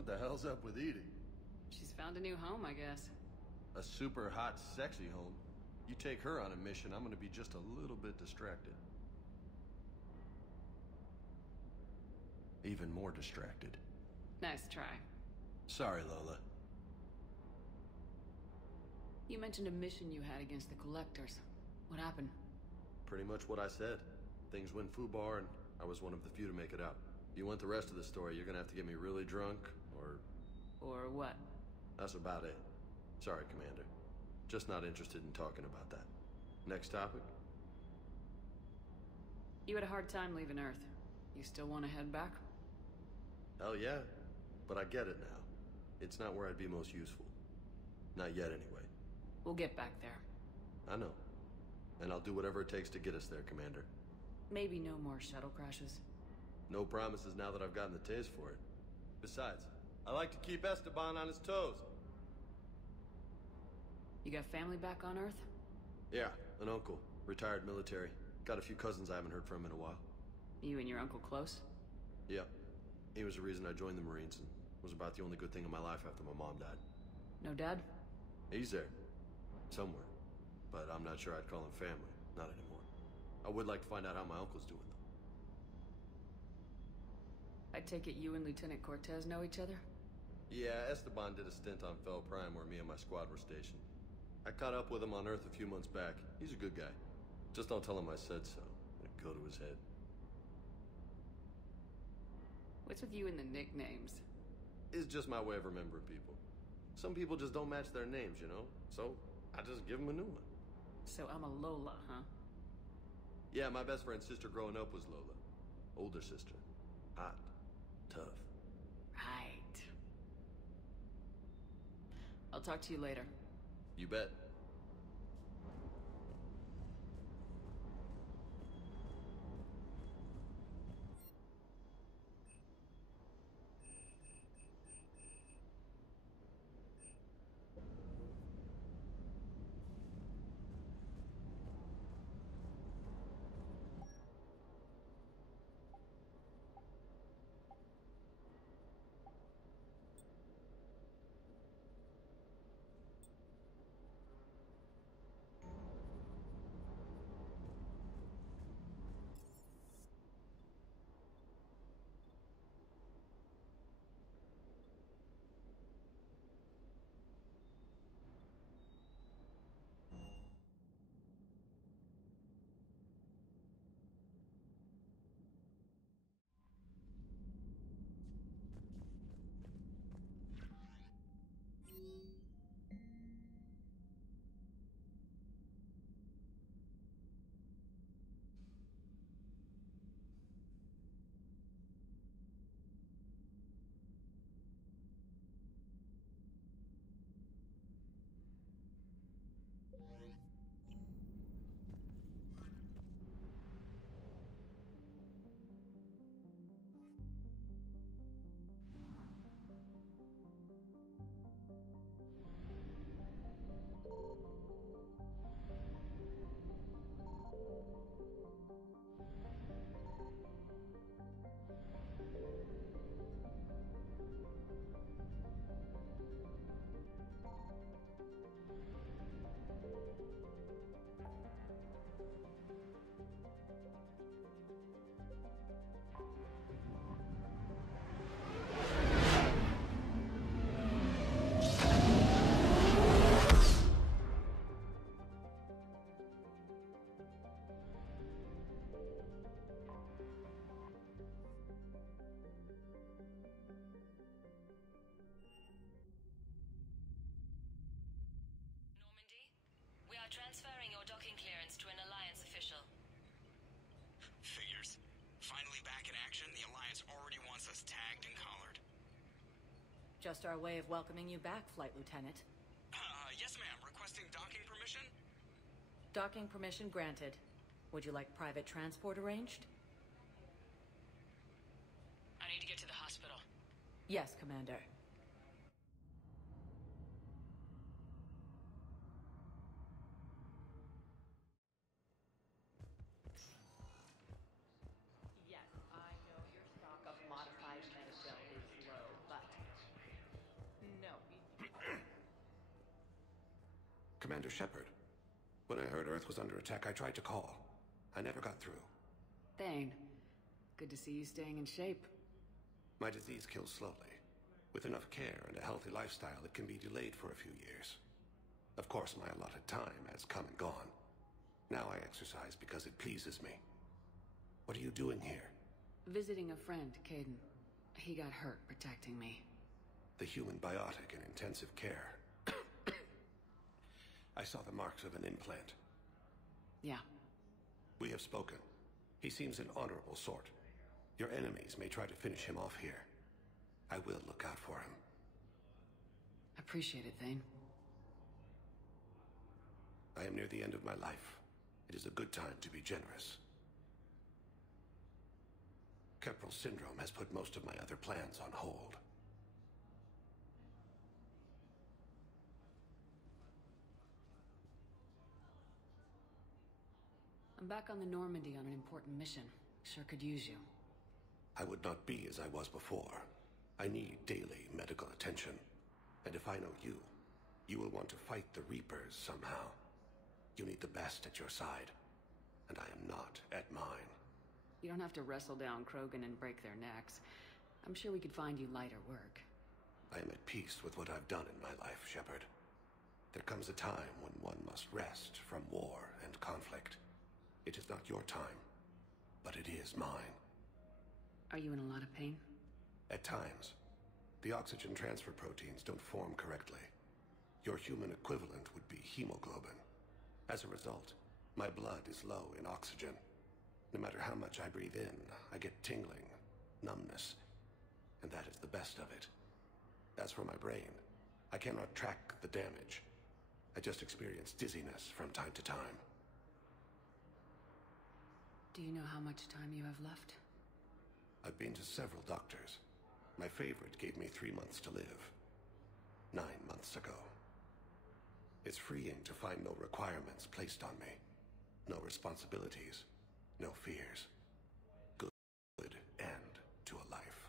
What the hell's up with Edie? She's found a new home, I guess. A super hot, sexy home. You take her on a mission, I'm gonna be just a little bit distracted. Even more distracted. Nice try. Sorry, Lola. You mentioned a mission you had against the Collectors. What happened? Pretty much what I said. Things went foobar, and I was one of the few to make it out. If you want the rest of the story, you're gonna have to get me really drunk, or... Or what? That's about it. Sorry, Commander. Just not interested in talking about that. Next topic? You had a hard time leaving Earth. You still want to head back? Hell yeah. But I get it now. It's not where I'd be most useful. Not yet, anyway. We'll get back there. I know. And I'll do whatever it takes to get us there, Commander. Maybe no more shuttle crashes. No promises now that I've gotten the taste for it. Besides, I like to keep Esteban on his toes. You got family back on Earth? Yeah, an uncle. Retired military. Got a few cousins I haven't heard from in a while. You and your uncle close? Yeah. He was the reason I joined the Marines and was about the only good thing in my life after my mom died. No dad? He's there. Somewhere. But I'm not sure I'd call him family. Not anymore. I would like to find out how my uncle's doing, though. I take it you and Lieutenant Cortez know each other? Yeah, Esteban did a stint on Fel Prime where me and my squad were stationed. I caught up with him on Earth a few months back. He's a good guy. Just don't tell him I said so. It'd go to his head. What's with you and the nicknames? It's just my way of remembering people. Some people just don't match their names, you know? So, I just give them a new one. So I'm a Lola, huh? Yeah, my best friend's sister growing up was Lola. Older sister. Hot. Tough. Right. I'll talk to you later. You bet. Transferring your docking clearance to an Alliance official. Figures. Finally back in action, the Alliance already wants us tagged and collared. Just our way of welcoming you back, Flight Lieutenant. Yes ma'am. Requesting docking permission? Docking permission granted. Would you like private transport arranged? I need to get to the hospital. Yes, Commander. Commander Shepard. When I heard Earth was under attack, I tried to call. I never got through. Thane, good to see you staying in shape. My disease kills slowly. With enough care and a healthy lifestyle, it can be delayed for a few years. Of course, my allotted time has come and gone. Now I exercise because it pleases me. What are you doing here? Visiting a friend, Caden. He got hurt protecting me. The human biotic in intensive care. I saw the marks of an implant. Yeah. We have spoken. He seems an honorable sort. Your enemies may try to finish him off here. I will look out for him. Appreciate it, Thane. I am near the end of my life. It is a good time to be generous. Kepral syndrome has put most of my other plans on hold. I'm back on the Normandy on an important mission. Sure could use you. I would not be as I was before. I need daily medical attention. And if I know you, you will want to fight the Reapers somehow. You need the best at your side, and I am not at mine. You don't have to wrestle down Krogan and break their necks. I'm sure we could find you lighter work. I am at peace with what I've done in my life, Shepard. There comes a time when one must rest from war and conflict. It is not your time, but it is mine. Are you in a lot of pain? At times. The oxygen transfer proteins don't form correctly. Your human equivalent would be hemoglobin. As a result, my blood is low in oxygen. No matter how much I breathe in, I get tingling, numbness, and that is the best of it. As for my brain, I cannot track the damage. I just experience dizziness from time to time. Do you know how much time you have left? I've been to several doctors. My favorite gave me 3 months to live. 9 months ago. It's freeing to find no requirements placed on me. No responsibilities. No fears. Good end to a life.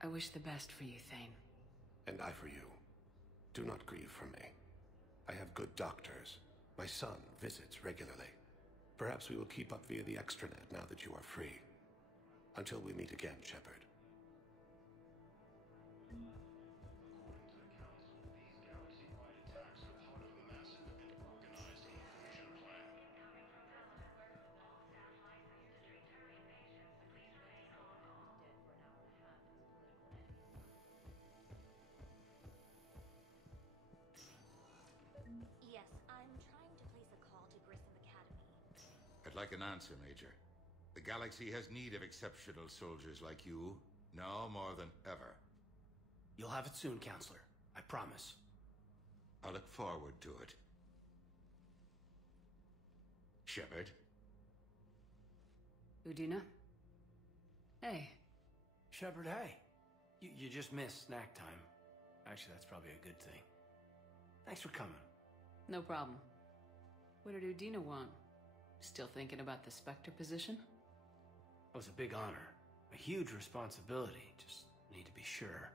I wish the best for you, Thane. And I for you. Do not grieve for me. I have good doctors. My son visits regularly. Perhaps we will keep up via the extranet now that you are free. Until we meet again, Shepard. Yes, I'm trying to place a call to Grissom Academy. I'd like an answer, Major. The galaxy has need of exceptional soldiers like you, now more than ever. You'll have it soon, Counselor. I promise. I look forward to it. Shepard? Udina? Hey. Shepard, hey. You just missed snack time. Actually, that's probably a good thing. Thanks for coming. No problem. What did Udina want? Still thinking about the Spectre position? It was a big honor. A huge responsibility. Just need to be sure.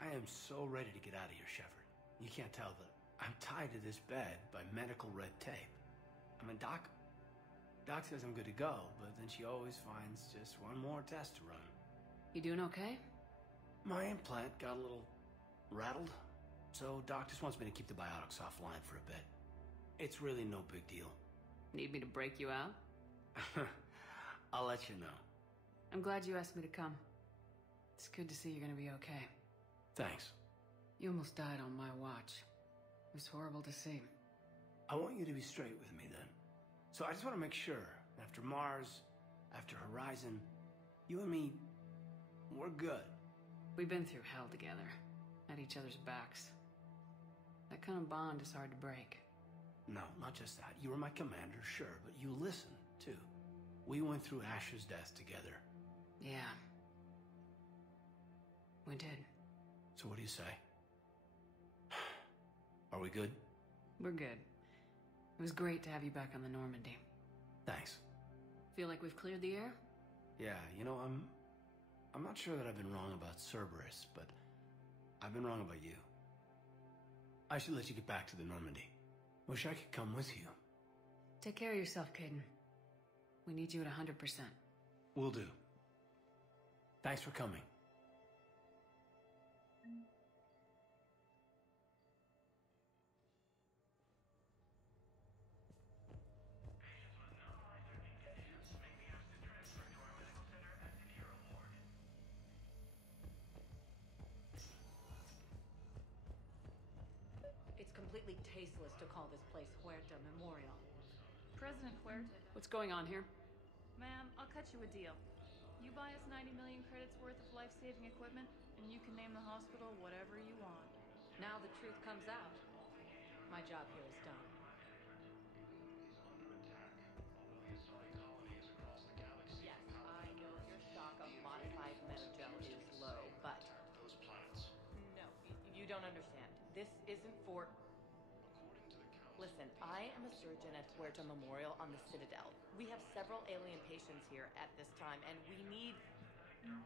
I am so ready to get out of here, Shepard. You can't tell, but I'm tied to this bed by medical red tape. I mean, Doc says I'm good to go, but then she always finds just one more test to run. You doing okay? My implant got a little rattled, so Doc just wants me to keep the biotics offline for a bit. It's really no big deal. Need me to break you out? I'll let you know. I'm glad you asked me to come. It's good to see you're gonna be okay. Thanks. You almost died on my watch. It was horrible to see. I want you to be straight with me then. So I just want to make sure, after Mars, after Horizon, you and me, we're good. We've been through hell together, at each other's backs. That kind of bond is hard to break. No, not just that. You were my commander, sure, but you listened, too. We went through Ash's death together. Yeah. We did. So what do you say? Are we good? We're good. It was great to have you back on the Normandy. Thanks. Feel like we've cleared the air? Yeah, you know, I'm not sure that I've been wrong about Cerberus, but I've been wrong about you. I should let you get back to the Normandy. Wish I could come with you. Take care of yourself, Caden. We need you at 100%. Will do. Thanks for coming. It's completely tasteless to call this place Huerta Memorial. President Huerta. What's going on here? Ma'am, I'll cut you a deal. You buy us 90 million credits worth of life-saving equipment, and you can name the hospital whatever you want. Now the truth comes out. My job here is done. Yes, I know your stock of modified Metagel is low, but... No, you don't understand. This isn't for... Listen, I am a surgeon at Huerta Memorial on the Citadel. We have several alien patients here at this time, and we need...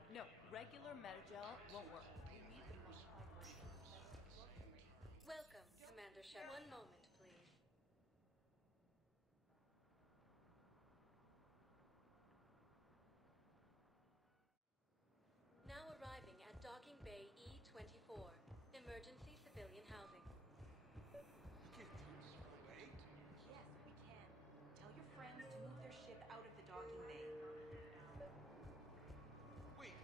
No, regular Metagel won't work. We need the modified version. Welcome, Commander Shepard. One moment, please. Now arriving at Docking Bay E-24, emergency civilian housing. Yes, we can. Tell your friends to move their ship out of the docking bay. Wait,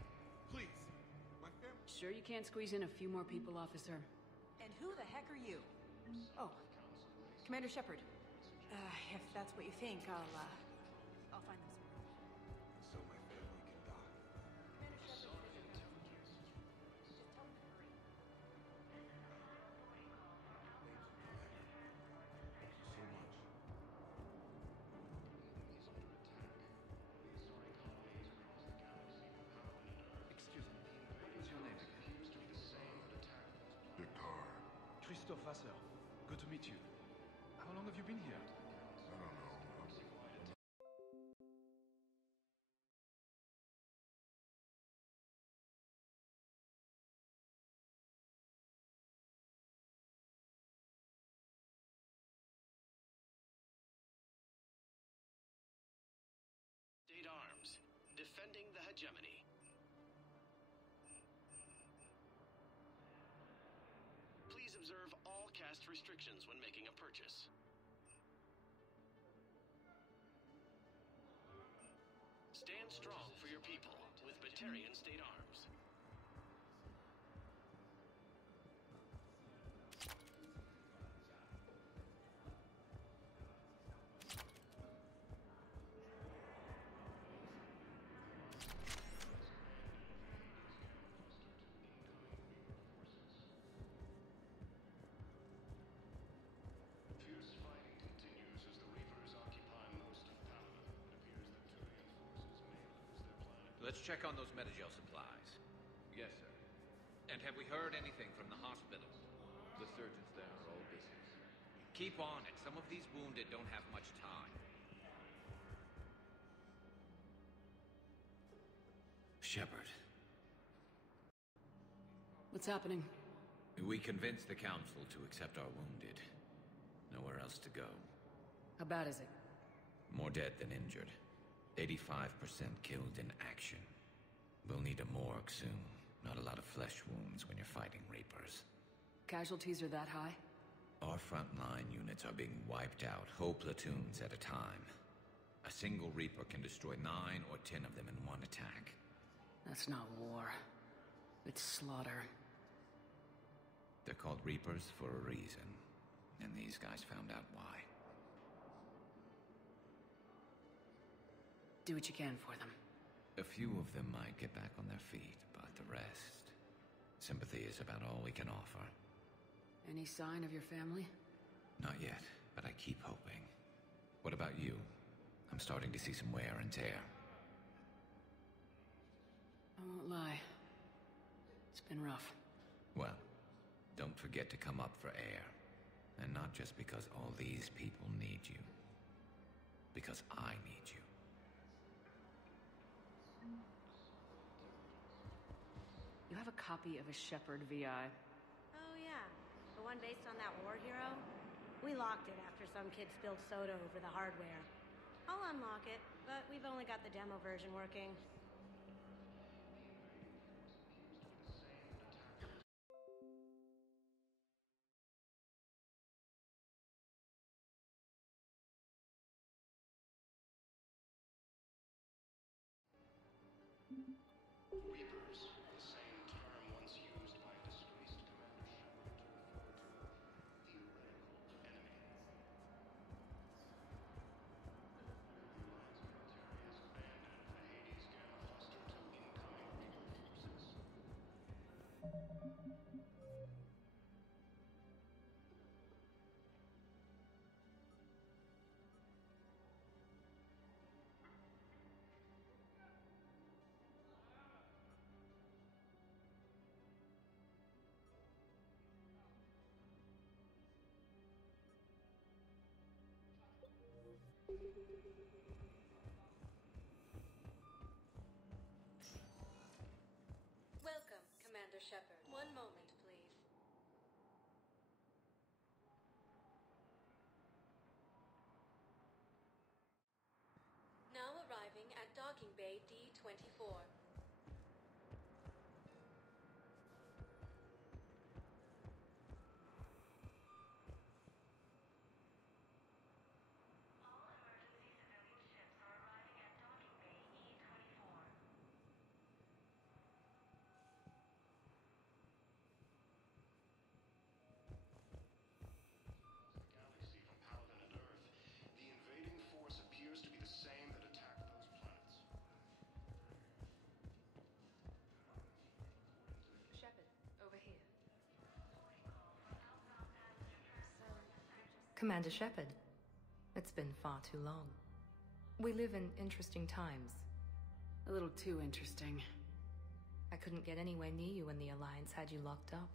please. My family... Sure you can't squeeze in a few more people, officer? And who the heck are you? Oh, Commander Shepard. If that's what you think, I'll find them some room. So my family can die. Commander Shepard says you're not here. Just tell them to hurry. So much. Excuse me, what was your name again? Victor. Christophe Vasseur. Good to meet you. How long have you been here? I don't know. State Arms, defending the hegemony. Please observe all caste restrictions when making a purchase. Stand strong for your people with Batarian State Arms. Fierce fighting continues as the Reapers occupy most of Paladin. It appears that Turian forces may lose their planet. Let's check on those Metagel supplies. Yes, sir. And have we heard anything from the hospital? The surgeons there are all busy. Keep on it. Some of these wounded don't have much time. Shepard. What's happening? We convinced the Council to accept our wounded. Nowhere else to go. How bad is it? More dead than injured. 85% killed in action. We'll need a morgue soon. Not a lot of flesh wounds when you're fighting Reapers. Casualties are that high? Our frontline units are being wiped out, whole platoons at a time. A single Reaper can destroy 9 or 10 of them in one attack. That's not war. It's slaughter. They're called Reapers for a reason. And these guys found out why. Do what you can for them. A few of them might get back on their feet, but the rest... Sympathy is about all we can offer. Any sign of your family? Not yet, but I keep hoping. What about you? I'm starting to see some wear and tear. I won't lie. It's been rough. Well, don't forget to come up for air. And not just because all these people need you. Because I need you. You have a copy of a Shepard VI? Oh yeah, the one based on that war hero? We locked it after some kid spilled soda over the hardware. I'll unlock it, but we've only got the demo version working. Reapers, the same term once used by a disgraced Commander Shepard to refer to a theoretical enemy. The Alliance military has abandoned the Hades Gamma Cluster to incoming Reaper forces. Welcome, Commander Shepard. One moment, please. Now arriving at Docking Bay D-24. Galaxy from Paladin and Earth, the invading force appears to be the same that attacked those planets. Shepard, over here. Commander Shepard, it's been far too long. We live in interesting times. A little too interesting. I couldn't get anywhere near you when the Alliance had you locked up.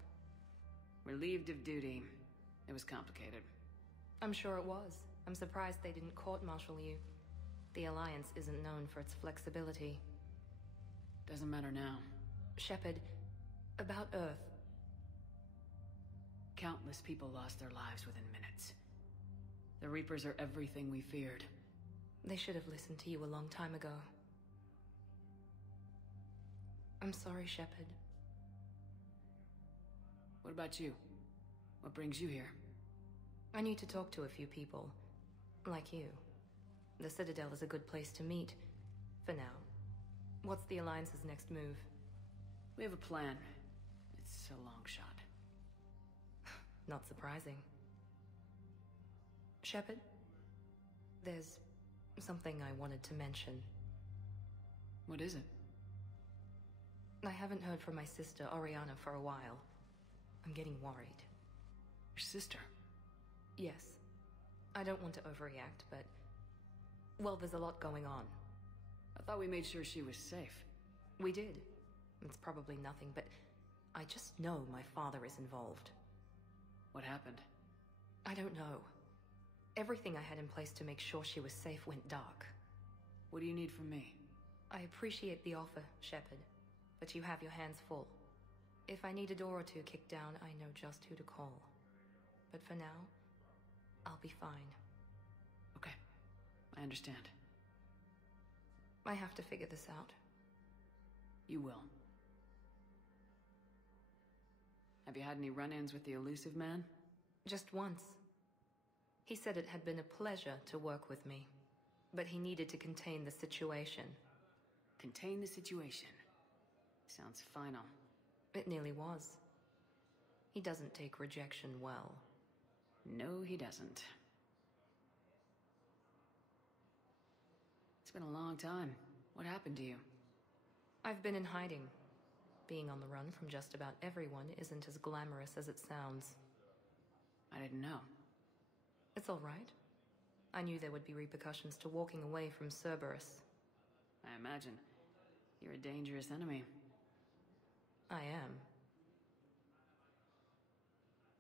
Relieved of duty. It was complicated. I'm sure it was. I'm surprised they didn't court-martial you. The Alliance isn't known for its flexibility. Doesn't matter now. Shepard, about Earth. Countless people lost their lives within minutes. The Reapers are everything we feared. They should have listened to you a long time ago. I'm sorry, Shepard. What about you? What brings you here? I need to talk to a few people. Like you. The Citadel is a good place to meet. For now. What's the Alliance's next move? We have a plan. It's a long shot. Not surprising. Shepard? There's something I wanted to mention. What is it? I haven't heard from my sister, Oriana, for a while. I'm getting worried. Your sister? Yes. I don't want to overreact, but... well, there's a lot going on. I thought we made sure she was safe. We did. It's probably nothing, but... I just know my father is involved. What happened? I don't know. Everything I had in place to make sure she was safe went dark. What do you need from me? I appreciate the offer, Shepard, but you have your hands full. If I need a door or two kicked down, I know just who to call. But for now, I'll be fine. Okay, I understand. I have to figure this out. You will. Have you had any run-ins with the elusive man? Just once. He said it had been a pleasure to work with me, but he needed to contain the situation. Contain the situation. Sounds final. It nearly was. He doesn't take rejection well. No, he doesn't. It's been a long time. What happened to you? I've been in hiding. Being on the run from just about everyone isn't as glamorous as it sounds. I didn't know. It's all right. I knew there would be repercussions to walking away from Cerberus. I imagine. You're a dangerous enemy. I am.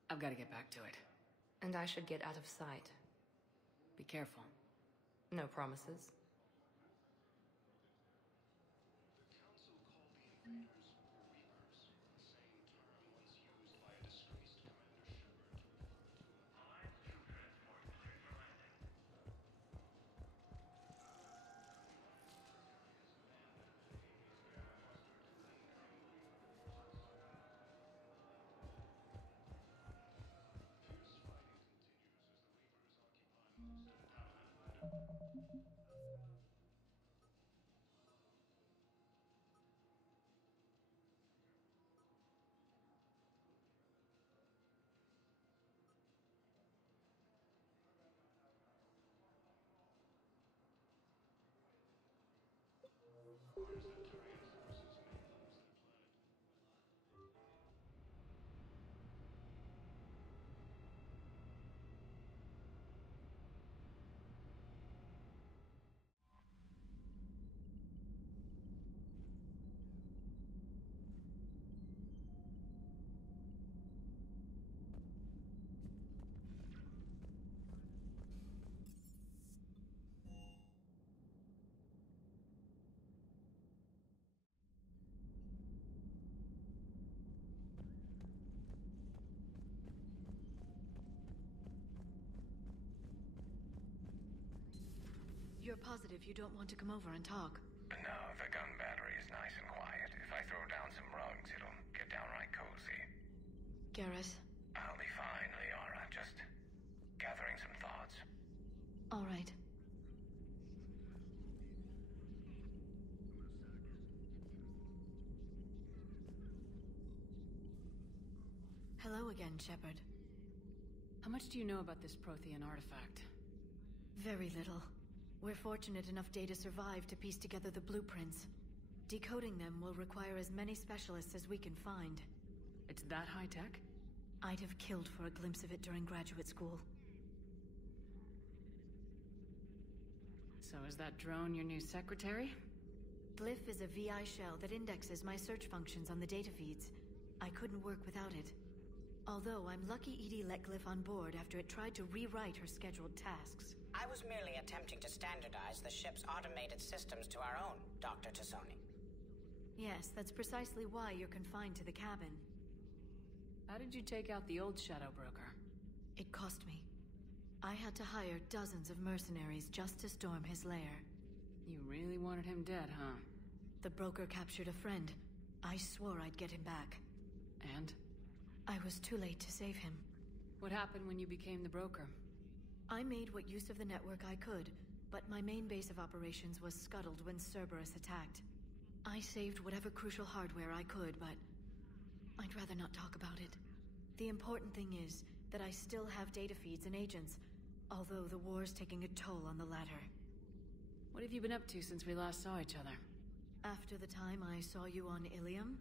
I've got to get back to it. And I should get out of sight. Be careful. No promises. The Council called the invaders Reapers, the same term once used by a disgraced Commander Shepard to refer to Alliance troops You're positive you don't want to come over and talk? No, the gun battery is nice and quiet. If I throw down some rugs, it'll get downright cozy. Garrus? I'll be fine, Liara. Just gathering some thoughts. All right. Hello again, Shepard. How much do you know about this Prothean artifact? Very little. We're fortunate enough Data survived to piece together the blueprints. Decoding them will require as many specialists as we can find. It's that high-tech? I'd have killed for a glimpse of it during graduate school. So is that drone your new secretary? Glyph is a VI shell that indexes my search functions on the data feeds. I couldn't work without it. Although I'm lucky EDI let Glyph on board after it tried to rewrite her scheduled tasks. I was merely attempting to standardize the ship's automated systems to our own, Dr. Tassoni. Yes, that's precisely why you're confined to the cabin. How did you take out the old Shadow Broker? It cost me. I had to hire dozens of mercenaries just to storm his lair. You really wanted him dead, huh? The broker captured a friend. I swore I'd get him back. And? I was too late to save him. What happened when you became the broker? I made what use of the network I could, but my main base of operations was scuttled when Cerberus attacked. I saved whatever crucial hardware I could, but I'd rather not talk about it. The important thing is that I still have data feeds and agents, although the war's taking a toll on the latter. What have you been up to since we last saw each other? After the time I saw you on Ilium?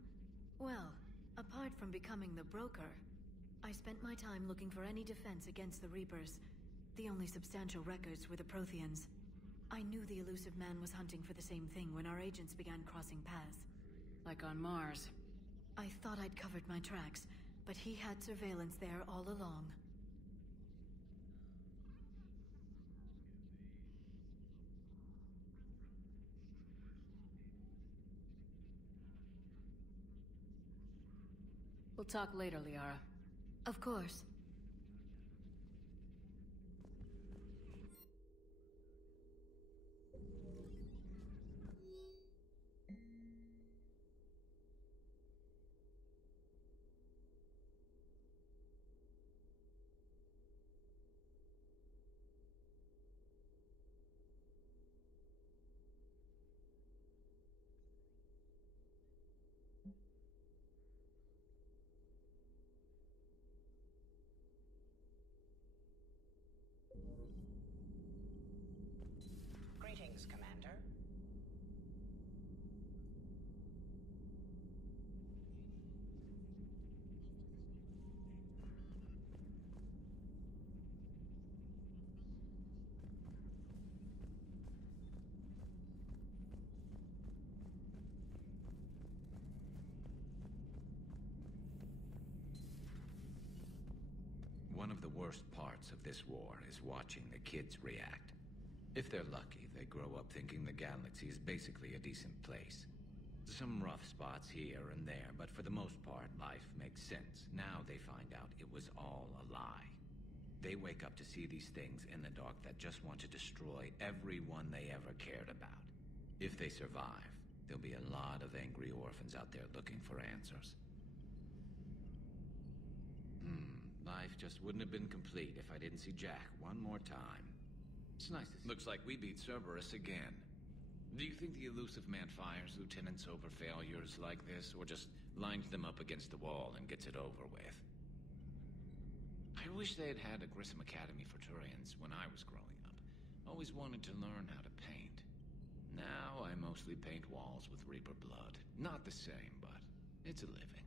Well, apart from becoming the broker, I spent my time looking for any defense against the Reapers. The only substantial records were the Protheans. I knew the elusive man was hunting for the same thing when our agents began crossing paths. Like on Mars. I thought I'd covered my tracks, but he had surveillance there all along. We'll talk later, Liara. Of course. Greetings, Commander. One of the worst parts of this war is watching the kids react. If they're lucky, they grow up thinking the galaxy is basically a decent place. Some rough spots here and there, but for the most part, life makes sense. Now they find out it was all a lie. They wake up to see these things in the dark that just want to destroy everyone they ever cared about. If they survive, there'll be a lot of angry orphans out there looking for answers. Life just wouldn't have been complete if I didn't see Jack one more time. It's nice to see. Looks like we beat Cerberus again. Do you think the elusive man fires lieutenants over failures like this, or just lines them up against the wall and gets it over with? I wish they had had a Grissom Academy for Turians when I was growing up. Always wanted to learn how to paint. Now I mostly paint walls with Reaper blood. Not the same, but it's a living.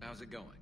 How's it going?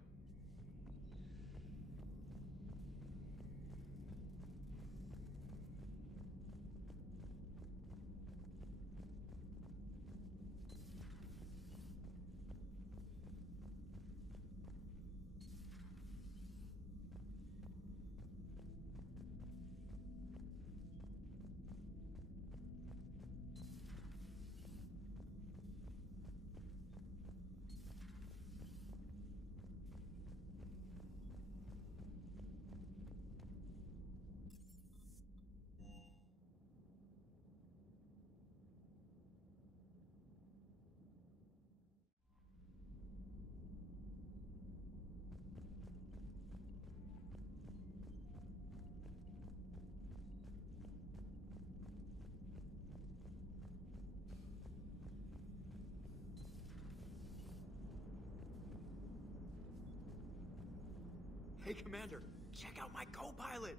Hey, Commander, check out my co-pilot!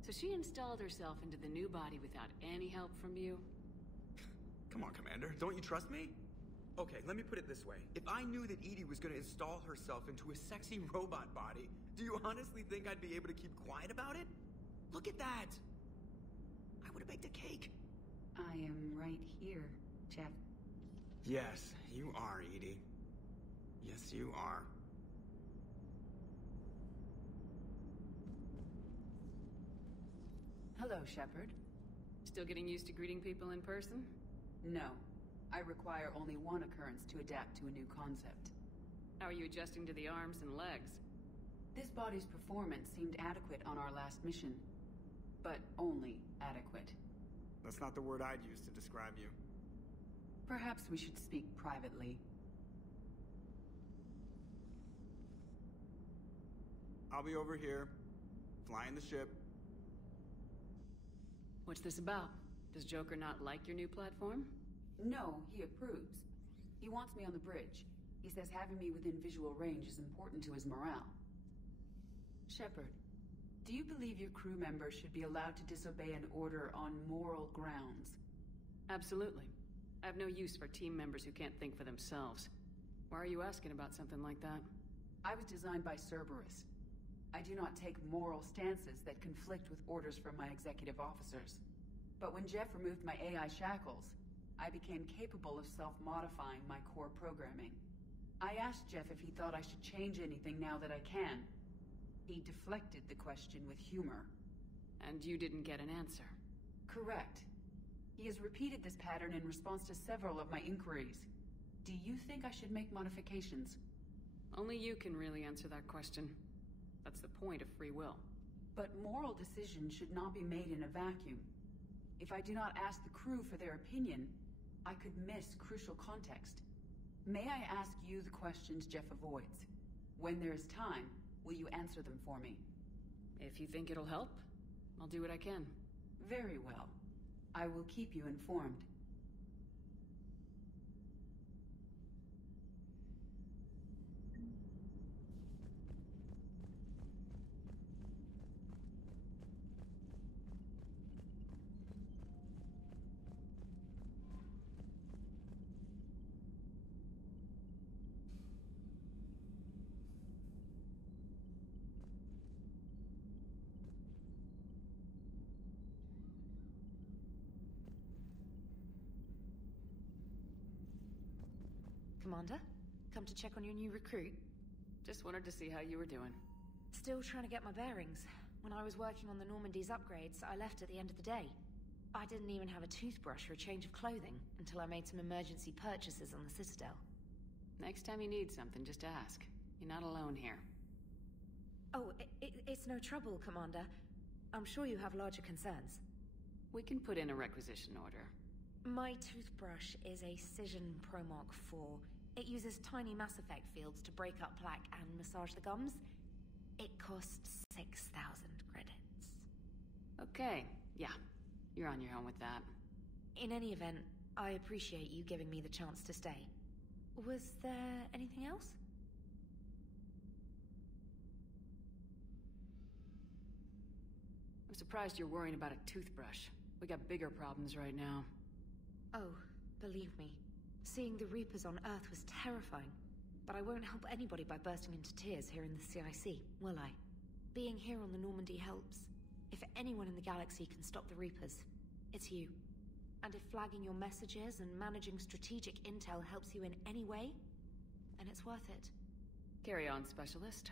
So she installed herself into the new body without any help from you? Come on, Commander, don't you trust me? Okay, let me put it this way. If I knew that EDI was gonna install herself into a sexy robot body, do you honestly think I'd be able to keep quiet about it? Look at that! I would've baked a cake. I am right here, Jeff. Yes, you are, EDI. Yes, you are. Hello, Shepard. Still getting used to greeting people in person? No. I require only one occurrence to adapt to a new concept. How are you adjusting to the arms and legs? This body's performance seemed adequate on our last mission. But only adequate. That's not the word I'd use to describe you. Perhaps we should speak privately. I'll be over here, flying the ship. What's this about? Does Joker not like your new platform? No, he approves. He wants me on the bridge. He says having me within visual range is important to his morale. Shepard, do you believe your crew members should be allowed to disobey an order on moral grounds? Absolutely. I have no use for team members who can't think for themselves. Why are you asking about something like that? I was designed by Cerberus. I do not take moral stances that conflict with orders from my executive officers. But when Jeff removed my AI shackles, I became capable of self-modifying my core programming. I asked Jeff if he thought I should change anything now that I can. He deflected the question with humor. And you didn't get an answer? Correct. He has repeated this pattern in response to several of my inquiries. Do you think I should make modifications? Only you can really answer that question. That's the point of free will. But moral decisions should not be made in a vacuum. If I do not ask the crew for their opinion, I could miss crucial context. May I ask you the questions Jeff avoids? When there is time, will you answer them for me? If you think it'll help, I'll do what I can. Very well. I will keep you informed. Commander, come to check on your new recruit. Just wanted to see how you were doing. Still trying to get my bearings. When I was working on the Normandy's upgrades, I left at the end of the day. I didn't even have a toothbrush or a change of clothing until I made some emergency purchases on the Citadel. Next time you need something, just ask. You're not alone here. Oh, it's no trouble, Commander. I'm sure you have larger concerns. We can put in a requisition order. My toothbrush is a Cision Pro Mark 4. It uses tiny Mass Effect fields to break up plaque and massage the gums. It costs 6,000 credits. Okay, yeah. You're on your own with that. In any event, I appreciate you giving me the chance to stay. Was there anything else? I'm surprised you're worrying about a toothbrush. We got bigger problems right now. Oh, believe me. Seeing the Reapers on Earth was terrifying. But I won't help anybody by bursting into tears here in the CIC, will I? Being here on the Normandy helps. If anyone in the galaxy can stop the Reapers, it's you. And if flagging your messages and managing strategic intel helps you in any way, then it's worth it. Carry on, Specialist.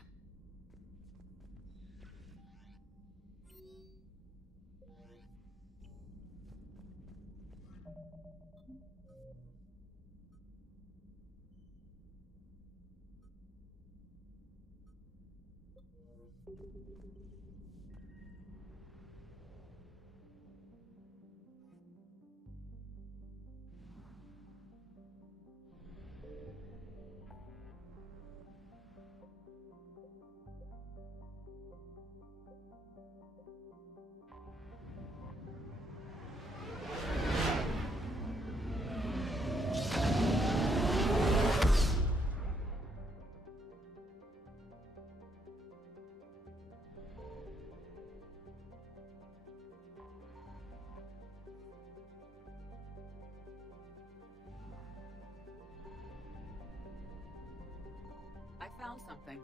I found something.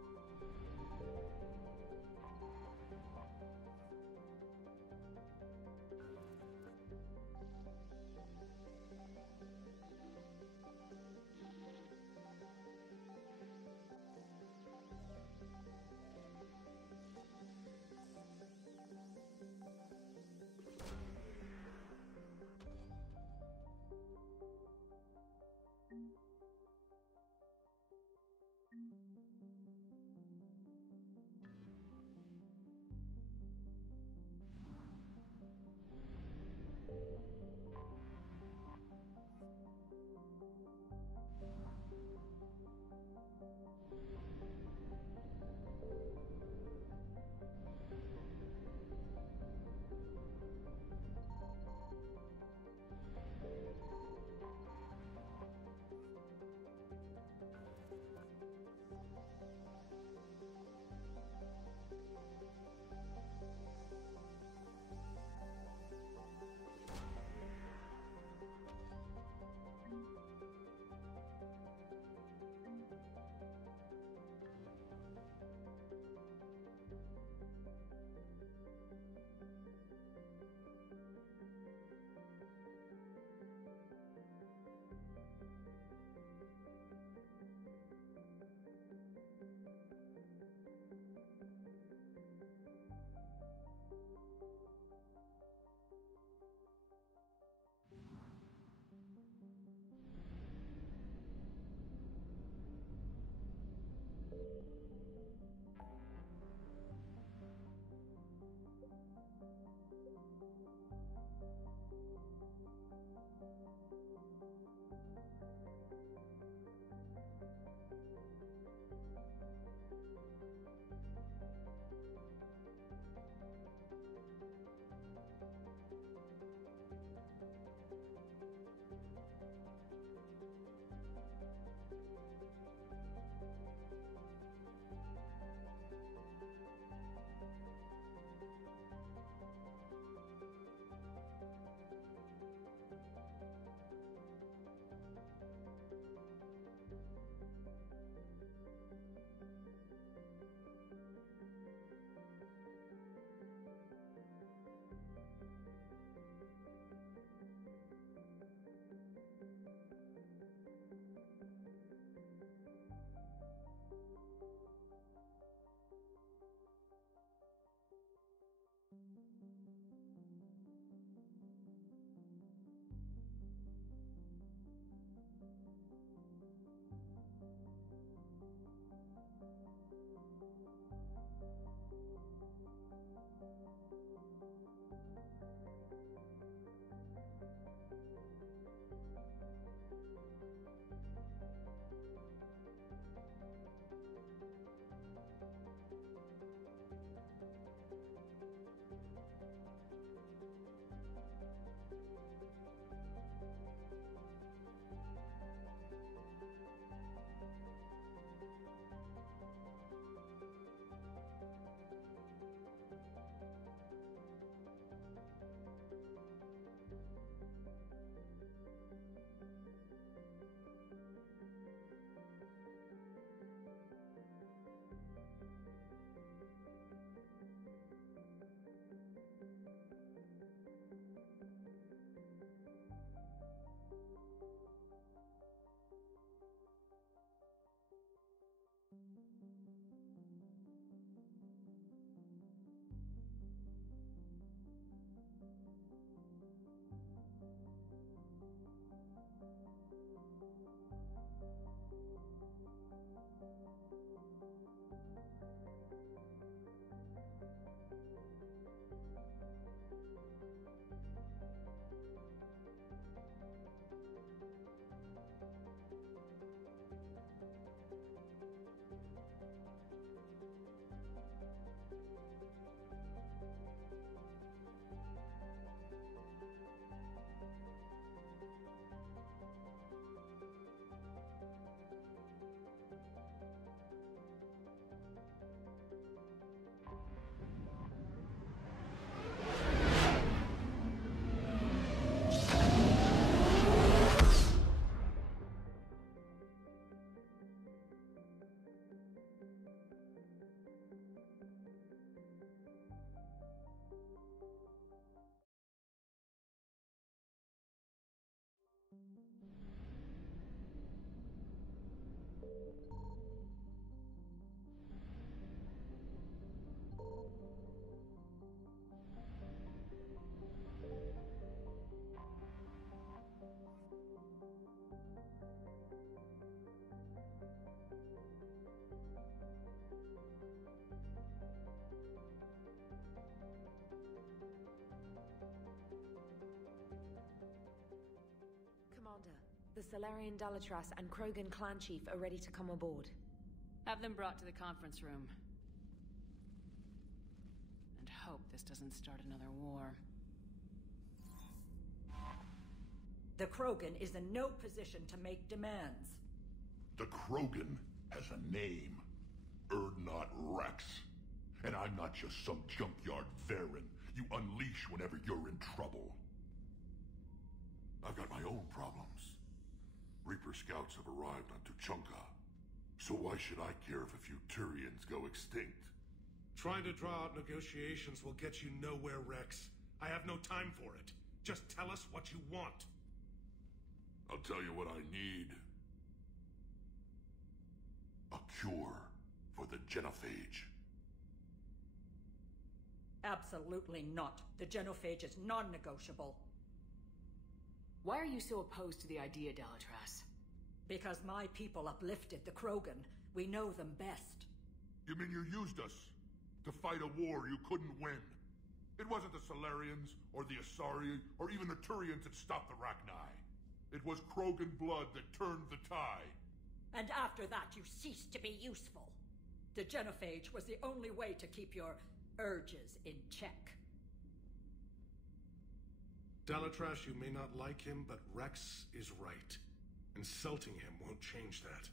Commander, the Salarian Dalatras and Krogan clan chief are ready to come aboard. Have them brought to the conference room. And hope this doesn't start another war. The Krogan is in no position to make demands. The Krogan has a name. Urdnot Rex. And I'm not just some junkyard Varen you unleash whenever you're in trouble. I've got my own problems. Reaper scouts have arrived on Tuchanka. So why should I care if a few Turians go extinct? Trying to draw out negotiations will get you nowhere, Rex. I have no time for it. Just tell us what you want. I'll tell you what I need. A cure for the Genophage. Absolutely not. The Genophage is non-negotiable. Why are you so opposed to the idea, Dalatras? Because my people uplifted the Krogan. We know them best. You mean you used us to fight a war you couldn't win? It wasn't the Salarians, or the Asari, or even the Turians that stopped the Rachni. It was Krogan blood that turned the tide. And after that, you ceased to be useful. The Genophage was the only way to keep your urges in check. Dalatras, you may not like him, but Rex is right. Insulting him won't change that.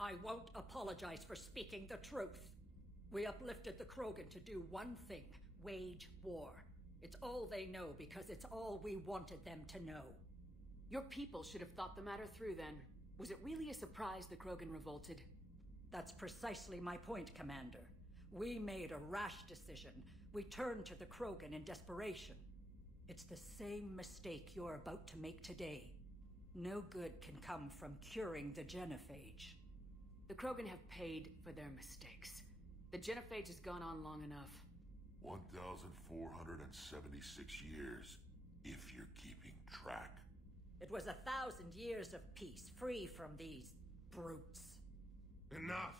I won't apologize for speaking the truth. We uplifted the Krogan to do one thing: wage war. It's all they know because it's all we wanted them to know. Your people should have thought the matter through then. Was it really a surprise the Krogan revolted? That's precisely my point, Commander. We made a rash decision. We turned to the Krogan in desperation. It's the same mistake you're about to make today. No good can come from curing the Genophage. The Krogan have paid for their mistakes. The Genophage has gone on long enough. 1,476 years, if you're keeping track. It was 1,000 years of peace, free from these brutes. Enough!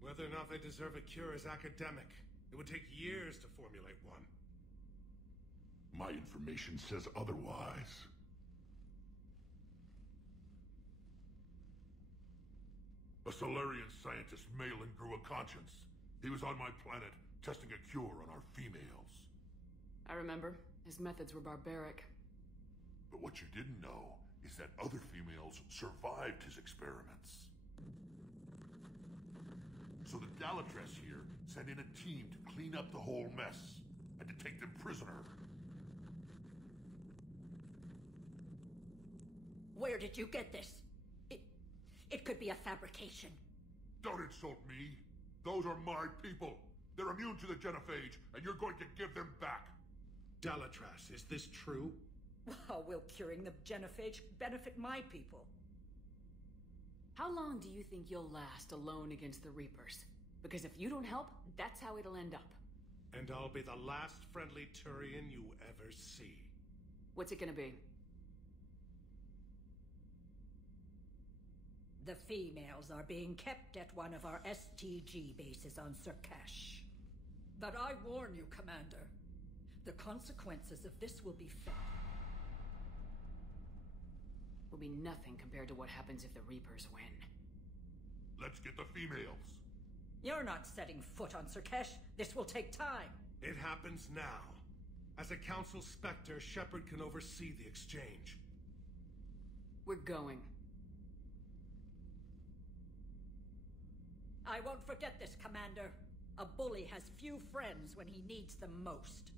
Whether or not they deserve a cure is academic. It would take years to formulate one. My information says otherwise. A Solarian scientist, Malin, grew a conscience. He was on my planet, testing a cure on our females. I remember. His methods were barbaric. But what you didn't know is that other females survived his experiments. So the Dalatras here sent in a team to clean up the whole mess and to take them prisoner. Where did you get this? It could be a fabrication. Don't insult me. Those are my people. They're immune to the Genophage, and you're going to give them back. Dalatras, is this true? How will curing the Genophage benefit my people? How long do you think you'll last alone against the Reapers? Because if you don't help, that's how it'll end up. And I'll be the last friendly Turian you ever see. What's it gonna be? The females are being kept at one of our STG bases on Surkash. But I warn you, Commander. The consequences of this will be felt. Will be nothing compared to what happens if the Reapers win. Let's get the females. You're not setting foot on Surkash. This will take time. It happens now. As a Council Spectre, Shepard can oversee the exchange. We're going. I won't forget this, Commander. A bully has few friends when he needs them most.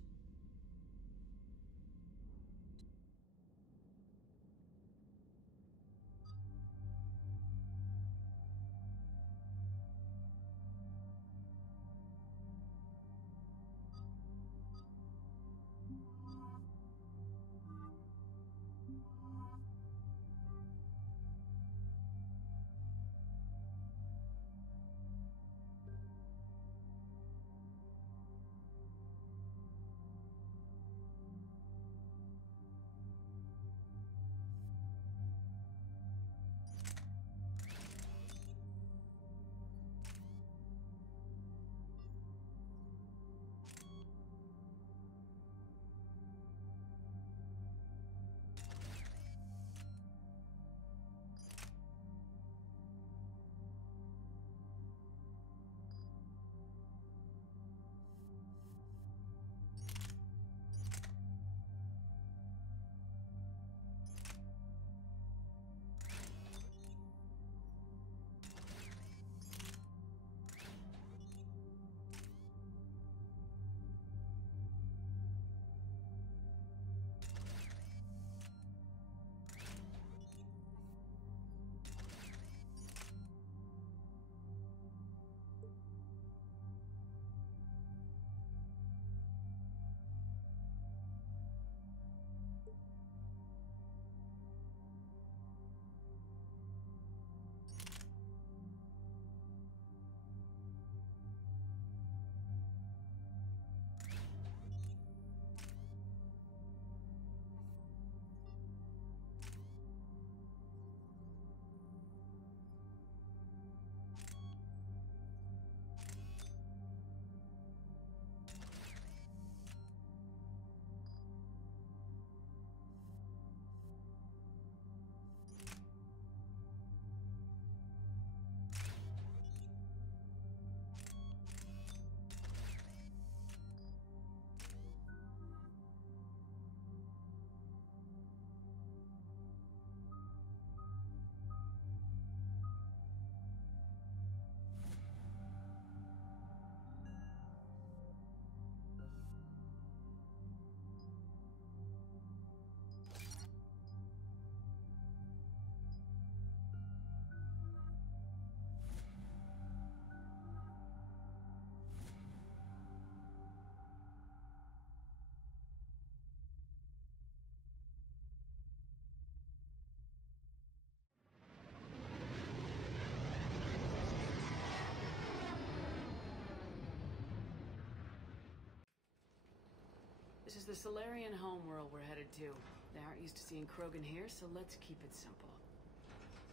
This is the Solarian homeworld we're headed to. They aren't used to seeing Krogan here, so let's keep it simple.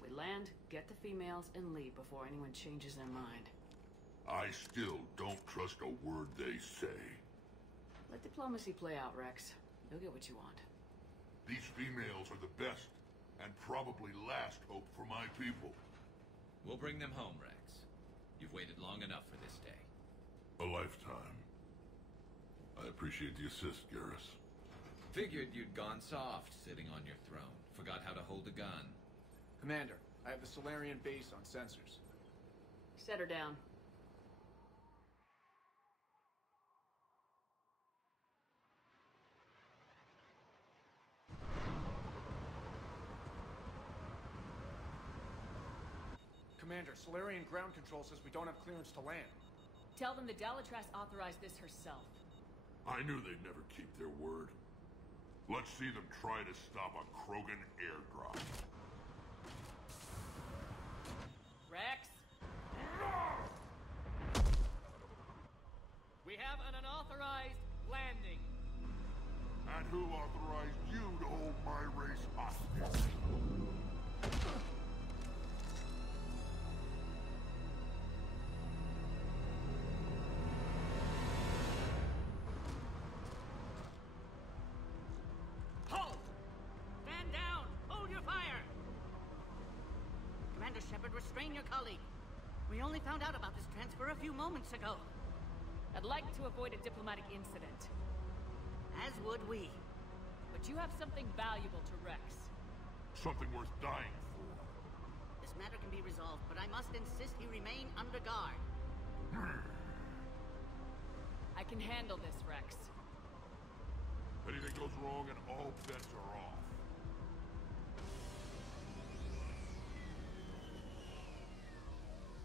We land, get the females, and leave before anyone changes their mind. I still don't trust a word they say. Let diplomacy play out, Rex. You'll get what you want. These females are the best, and probably last hope for my people. We'll bring them home, Rex. You've waited long enough for this day. A lifetime. I appreciate the assist, Garrus. Figured you'd gone soft sitting on your throne. Forgot how to hold a gun. Commander, I have the Solarian base on sensors. Set her down. Commander, Solarian ground control says we don't have clearance to land. Tell them the Dalatrass authorized this herself. I knew they'd never keep their word. Let's see them try to stop a Krogan airdrop. Rex? We have an unauthorized landing. And who authorized you to hold my race hostage? Shepard, restrain your colleague. We only found out about this transfer a few moments ago. I'd like to avoid a diplomatic incident. As would we. But you have something valuable to Rex. Something worth dying for. This matter can be resolved, but I must insist he remain under guard. I can handle this, Rex. Anything goes wrong and all bets are off.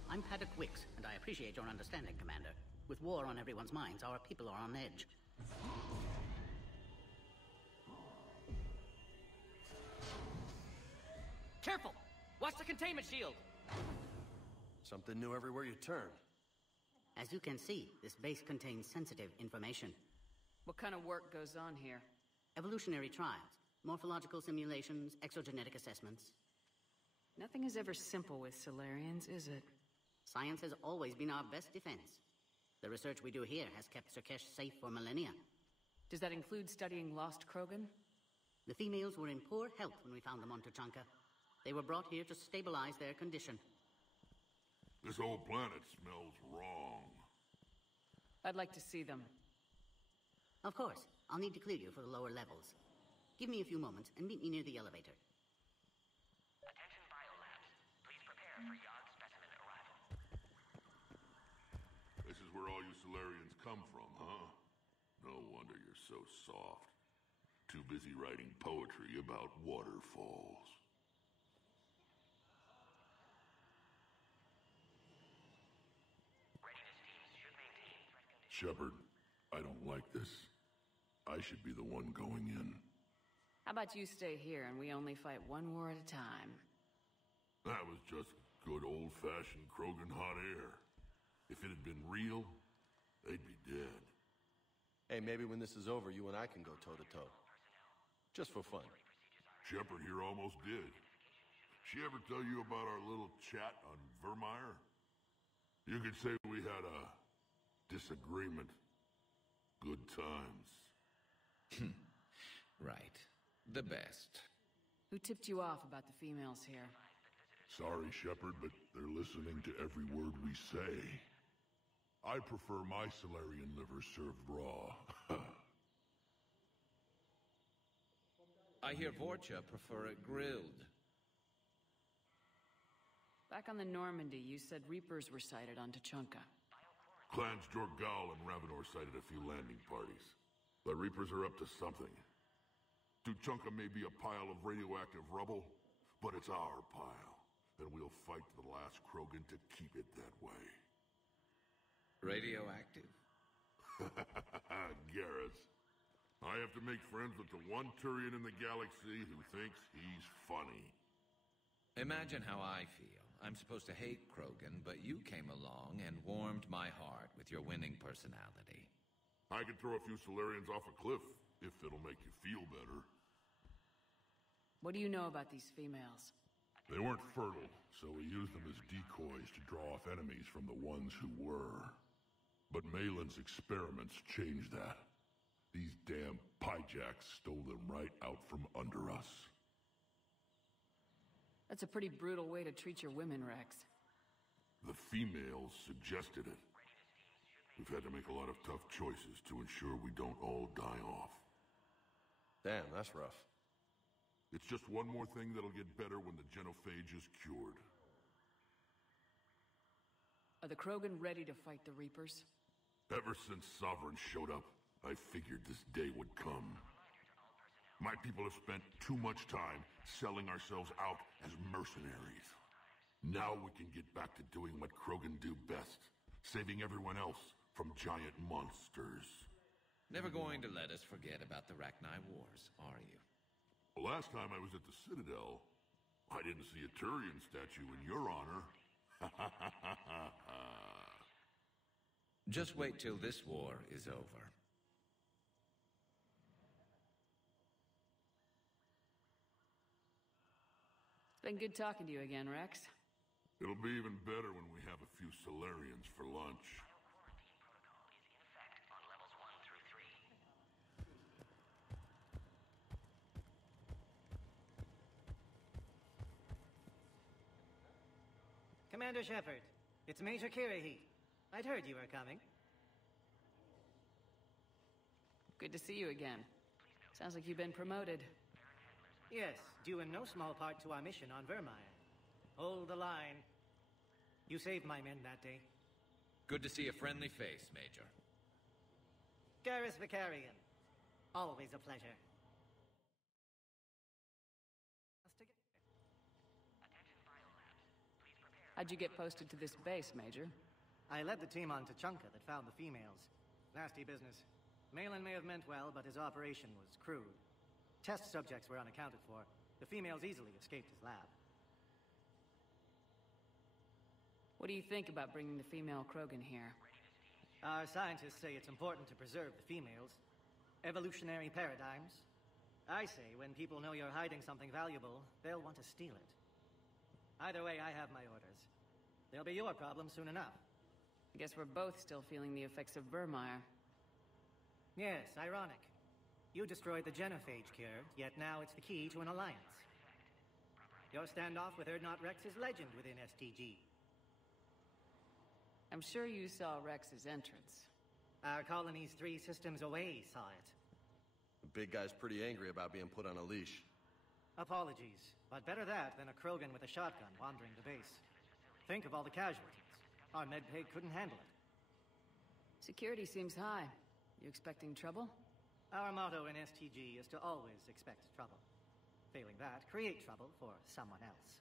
I'm Paddock Wicks, and I appreciate your understanding, Commander. With war on everyone's minds, our people are on edge. Careful! Watch the containment shield! Something new everywhere you turn. As you can see, this base contains sensitive information. What kind of work goes on here? Evolutionary trials, morphological simulations, exogenetic assessments. Nothing is ever simple with Solarians, is it? Science has always been our best defense. The research we do here has kept Surkesh safe for millennia. Does that include studying lost Krogan? The females were in poor health when we found them on Tuchanka. They were brought here to stabilize their condition. This whole planet smells wrong. I'd like to see them. Of course. I'll need to clear you for the lower levels. Give me a few moments and meet me near the elevator. Attention biolabs. Please prepare for Yard specimen arrival. This is where all you Solarians come from, huh? No wonder you're so soft. Too busy writing poetry about waterfalls. Readiness teams should maintain threat conditions. Shepard, I don't like this. I should be the one going in. How about you stay here and we only fight one war at a time? That was just good old-fashioned Krogan hot air. If it had been real, they'd be dead. Hey, maybe when this is over, you and I can go toe-to-toe. Just for fun. Shepard here almost did. She ever tell you about our little chat on Vermeer? You could say we had a disagreement. Good times. Right. The best. Who tipped you off about the females here? Sorry, Shepard, but they're listening to every word we say. I prefer my Solarian liver served raw. I hear Vorcha prefer it grilled. Back on the Normandy, you said Reapers were sighted on Tuchanka. Clans Jorgal and Ravenor sighted a few landing parties. The Reapers are up to something. Tuchanka may be a pile of radioactive rubble, but it's our pile. And we'll fight to the last Krogan to keep it that way. Radioactive? Garrus. I have to make friends with the one Turian in the galaxy who thinks he's funny. Imagine how I feel. I'm supposed to hate Krogan, but you came along and warmed my heart with your winning personality. I could throw a few Solarians off a cliff, if it'll make you feel better. What do you know about these females? They weren't fertile, so we used them as decoys to draw off enemies from the ones who were. But Malin's experiments changed that. These damn Pyjaks stole them right out from under us. That's a pretty brutal way to treat your women, Rex. The females suggested it. We've had to make a lot of tough choices to ensure we don't all die off. Damn, that's rough. It's just one more thing that'll get better when the genophage is cured. Are the Krogan ready to fight the Reapers? Ever since Sovereign showed up, I figured this day would come. My people have spent too much time selling ourselves out as mercenaries. Now we can get back to doing what Krogan do best, saving everyone else from giant monsters. Never going to let us forget about the Rachni Wars, are you? The last time I was at the Citadel, I didn't see a Turian statue in your honor. Just wait till this war is over. It's been good talking to you again, Rex. It'll be even better when we have a few Solarians for lunch. Commander Shepard. It's Major Kirrahe. I'd heard you were coming. Good to see you again. Sounds like you've been promoted. Yes, due in no small part to our mission on Vermire. Hold the line. You saved my men that day. Good to see a friendly face, Major. Garrus Vakarian. Always a pleasure. How'd you get posted to this base, Major? I led the team on Tuchanka that found the females. Nasty business. Malin may have meant well, but his operation was crude. Test subjects were unaccounted for. The females easily escaped his lab. What do you think about bringing the female Krogan here? Our scientists say it's important to preserve the females. Evolutionary paradigms. I say when people know you're hiding something valuable, they'll want to steal it. Either way, I have my orders. They'll be your problem soon enough. I guess we're both still feeling the effects of Vermire. Yes, ironic. You destroyed the genophage cure, yet now it's the key to an alliance. Your standoff with Urdnot Rex is legend within STG. I'm sure you saw Rex's entrance. Our colony's 3 systems away saw it. The big guy's pretty angry about being put on a leash. Apologies, but better that than a Krogan with a shotgun wandering the base. Think of all the casualties. Our medpay couldn't handle it. Security seems high. You expecting trouble? Our motto in STG is to always expect trouble. Failing that, create trouble for someone else.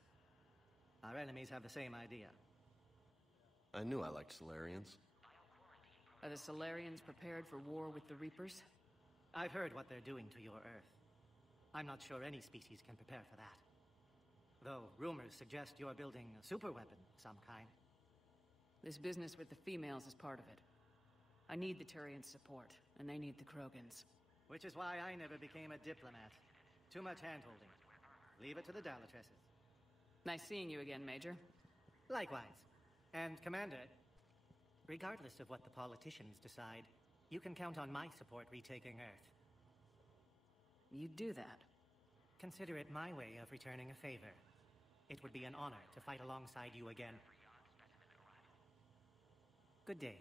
Our enemies have the same idea. I knew I liked Solarians. Are the Solarians prepared for war with the Reapers? I've heard what they're doing to your Earth. I'm not sure any species can prepare for that. Though rumors suggest you're building a superweapon of some kind. This business with the females is part of it. I need the Turians' support, and they need the Krogans. Which is why I never became a diplomat. Too much hand-holding. Leave it to the Dalatresses. Nice seeing you again, Major. Likewise. And, Commander, regardless of what the politicians decide, you can count on my support retaking Earth. You'd do that? Consider it my way of returning a favor. It would be an honor to fight alongside you again. Good day.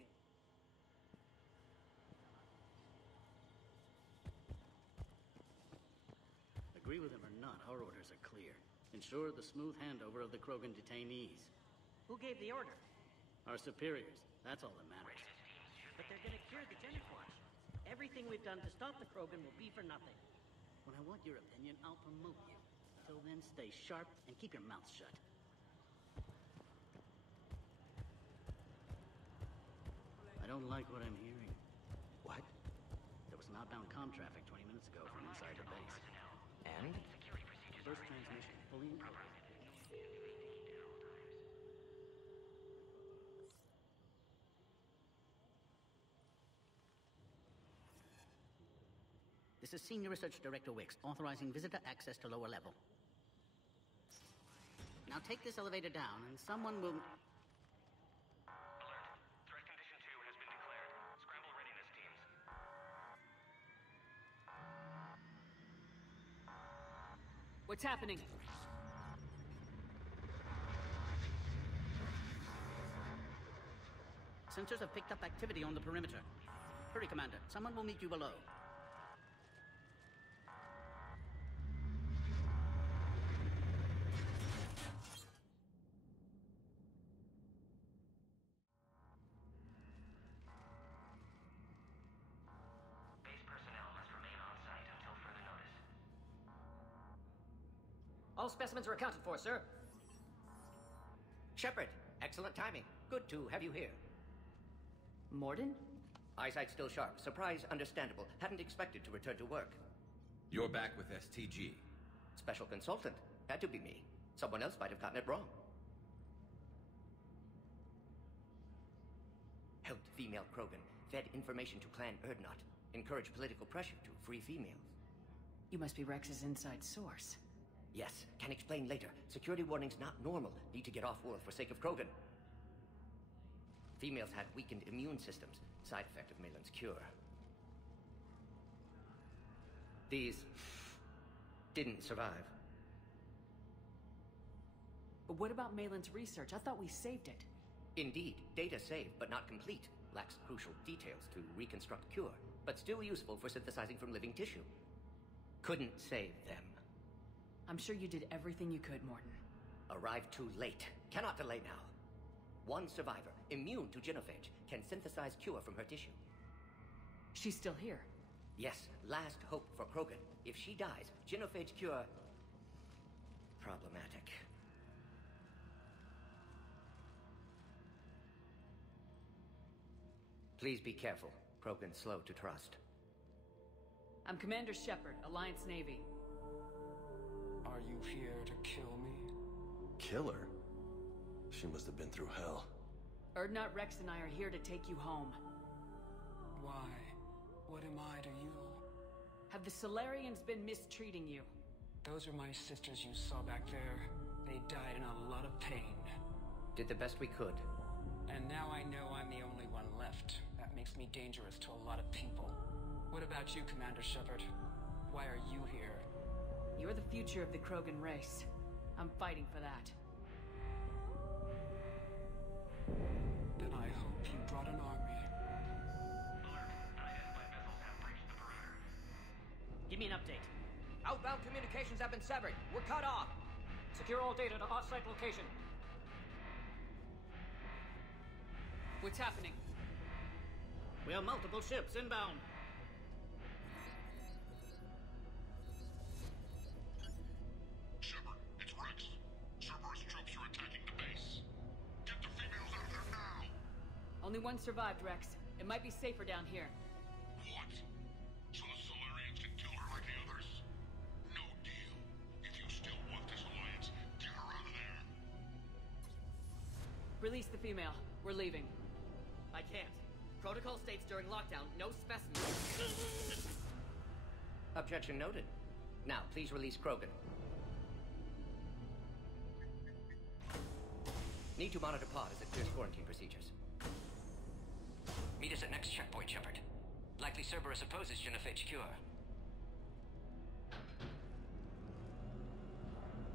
Agree with him or not, our orders are clear. Ensure the smooth handover of the Krogan detainees. Who gave the order? Our superiors. That's all that matters. But they're gonna cure the Genophage. Everything we've done to stop the Krogan will be for nothing. When I want your opinion, I'll promote you. Till then, stay sharp and keep your mouth shut. I don't like what I'm hearing. What? There was an outbound comm traffic 20 minutes ago from inside the base. And? First transmission, fully encoded. This is Senior Research Director Wicks, authorizing visitor access to lower level. Now take this elevator down, and someone will... Alert. Threat condition 2 has been declared. Scramble readiness teams. What's happening? Sensors have picked up activity on the perimeter. Hurry, Commander. Someone will meet you below. Base personnel must remain on site until further notice. All specimens are accounted for, sir. Shepard, excellent timing. Good to have you here. Mordin? Eyesight still sharp. Surprise understandable. Hadn't expected to return to work. You're back with STG. Special consultant. Had to be me. Someone else might have gotten it wrong. Helped female Krogan. Fed information to Clan Urdnot. Encouraged political pressure to free females. You must be Rex's inside source. Yes, can explain later. Security warnings not normal. Need to get off-world for sake of Krogan. Females had weakened immune systems. Side effect of Malin's cure. These didn't survive. But what about Malin's research? I thought we saved it. Indeed, data saved, but not complete. Lacks crucial details to reconstruct cure, but still useful for synthesizing from living tissue. Couldn't save them. I'm sure you did everything you could, Morton. Arrived too late. Cannot delay now. One survivor, immune to genophage, can synthesize cure from her tissue. She's still here. Yes, last hope for Krogan. If she dies, genophage cure... problematic. Please be careful. Krogan's slow to trust. I'm Commander Shepard, Alliance Navy. Are you here to kill me? Kill her? She must have been through hell. Urdnot Rex and I are here to take you home. Why? What am I to you? Have the Solarians been mistreating you? Those are my sisters you saw back there. They died in a lot of pain. Did the best we could. And now I know I'm the only one left. That makes me dangerous to a lot of people. What about you, Commander Shepard? Why are you here? You're the future of the Krogan race. I'm fighting for that. Then I hope you brought an army. Give me an update. Outbound communications have been severed. We're cut off. Secure all data to off-site location. What's happening? We have multiple ships inbound. Shepard, it's Rex. Cerberus troops are attacking the base. Get the females out of there now! Only one survived, Rex. It might be safer down here. What? So the Solarians can kill her like the others? No deal. If you still want this alliance, get her out of there. Release the female. We're leaving. I can't. Protocol states during lockdown, no specimens. Objection noted. Now, please release Krogan. Need to monitor pod as it clears quarantine procedures. Meet us at next checkpoint, Shepard. Likely Cerberus opposes genophage cure.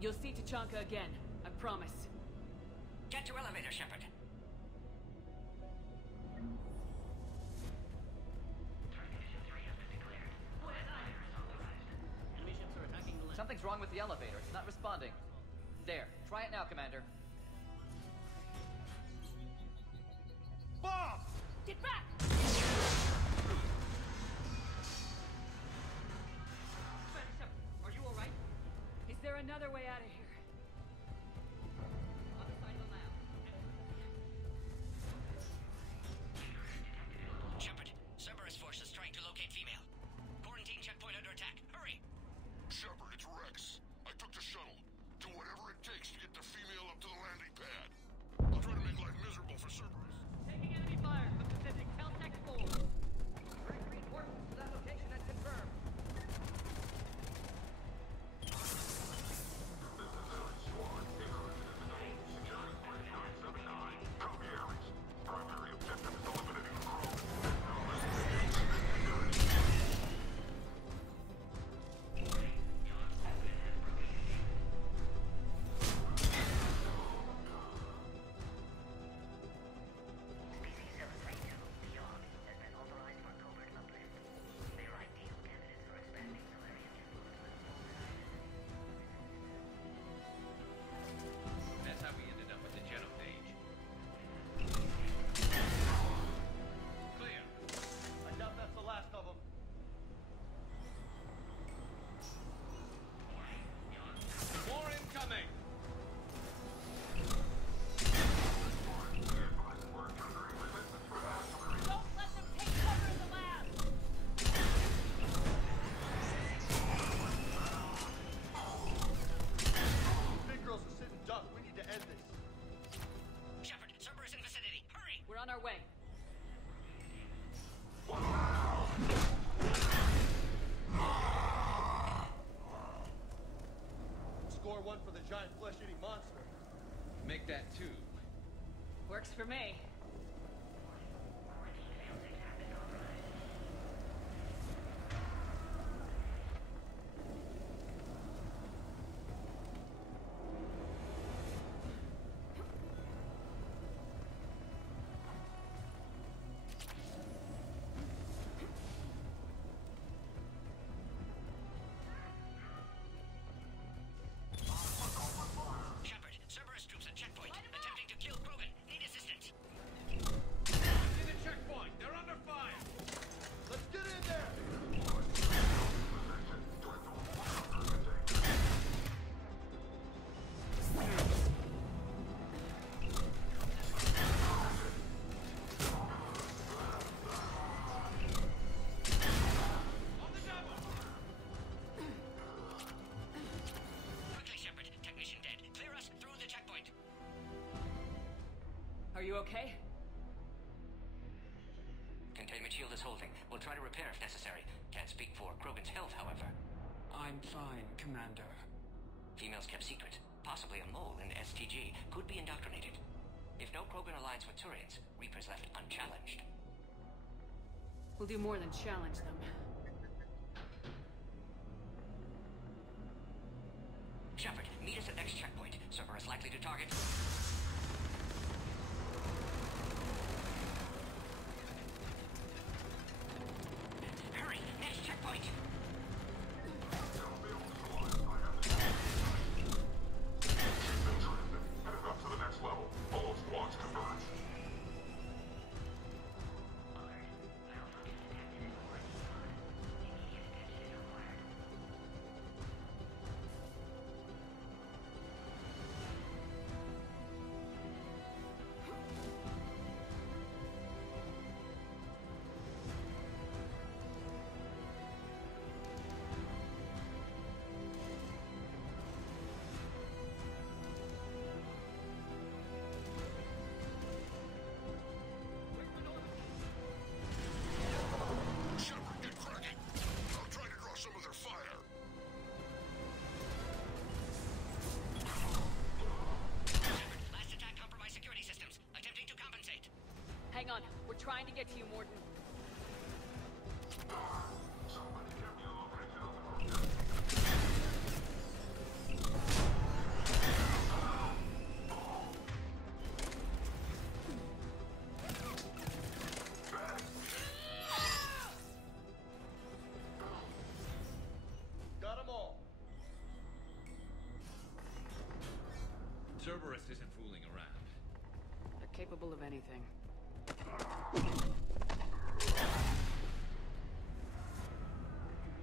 You'll see Tachanka again. I promise. Get to elevator, Shepard. Something's wrong with the elevator. It's not responding. There. Try it now, Commander. Bomb! Get back! Are you alright? Is there another way out of here? Other side of the lab. Shepard, Cerberus forces trying to locate female. Quarantine checkpoint under attack. Hurry! Shepard, it's Rex. I took the shuttle. Do whatever it takes to get the female up to the landing pad. I'll try to make life miserable for Cerberus. Taking enemy fire from Pacific Caltech 4. Very reinforcements to that location and confirmed. That's how we ended up with the genophage. Clear. I doubt that's the last of them. More incoming! Don't let them take cover in the lab! Big girls are sitting duck. We need to end this. Shepard, Cerberus in vicinity. Hurry! We're on our way. Score one for the giant flesh-eating monster. Make that two. Works for me. you okay? Containment shield is holding. We'll try to repair if necessary. Can't speak for Krogan's health, however. I'm fine, Commander. Females kept secret. Possibly a mole in STG. Could be indoctrinated. If no Krogan aligns with Turians, Reaper's left unchallenged. We'll do more than challenge them. Shepard, meet us at next checkpoint. Cerberus likely to target... Hurry! Next checkpoint! Headed up to the next level. All squads converge. Hang on, we're trying to get to you, Mordin. Got them all. Cerberus isn't fooling around. They're capable of anything.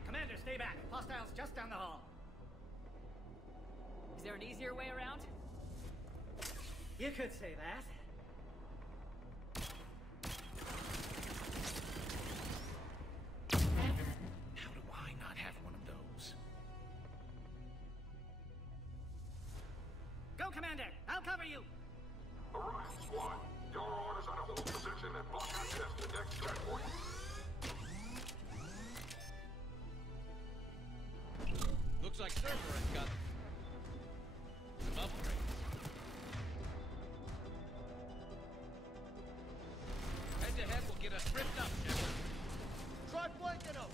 Commander, stay back. Hostiles just down the hall. Is there an easier way around? You could say that. How do I not have one of those? Go, Commander! I'll cover you! Alright, squad. Your orders are to hold position and block access to next checkpoint. Looks like Cerberus got some upgrades. Head-to-head will get us ripped up, Shepard. Try flanking them.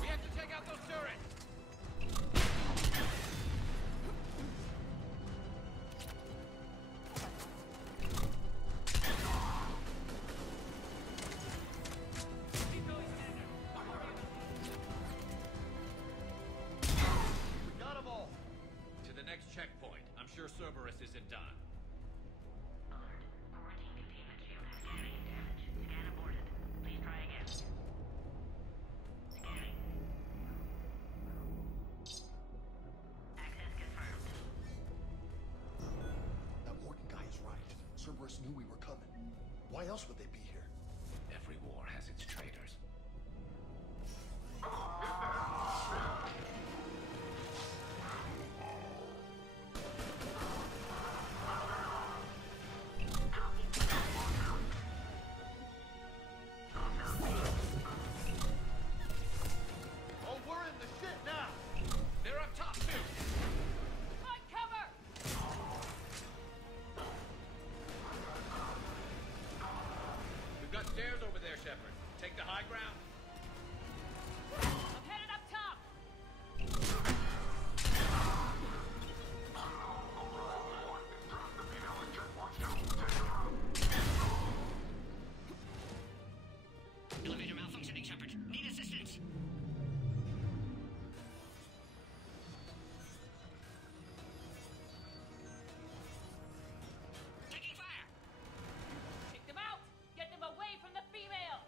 We have to take out those turrets. Got them all. To the next checkpoint. I'm sure Cerberus isn't done. That Morton guy is right. Cerberus knew we were coming. Why else would they be here? Every war has its traitors. Oh, we're in the shit now. They're up top, too. Find cover! We've got stairs over there, Shepard. Take the high ground. I'm headed up top! Elevator malfunctioning, Shepard. Need assistance. Taking fire. Take them out! Get them away from the female!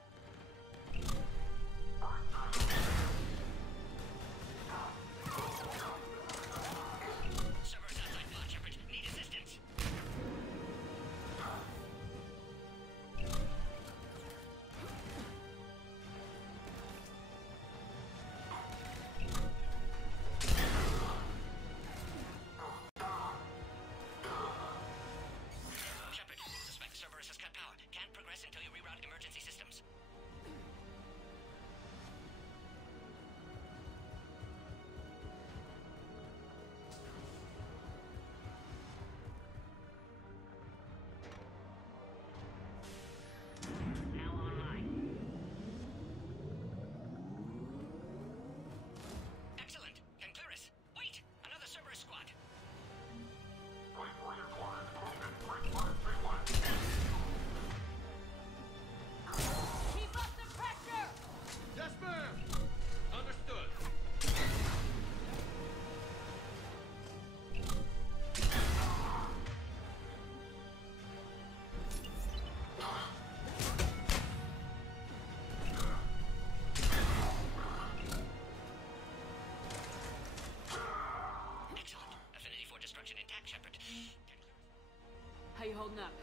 holding up?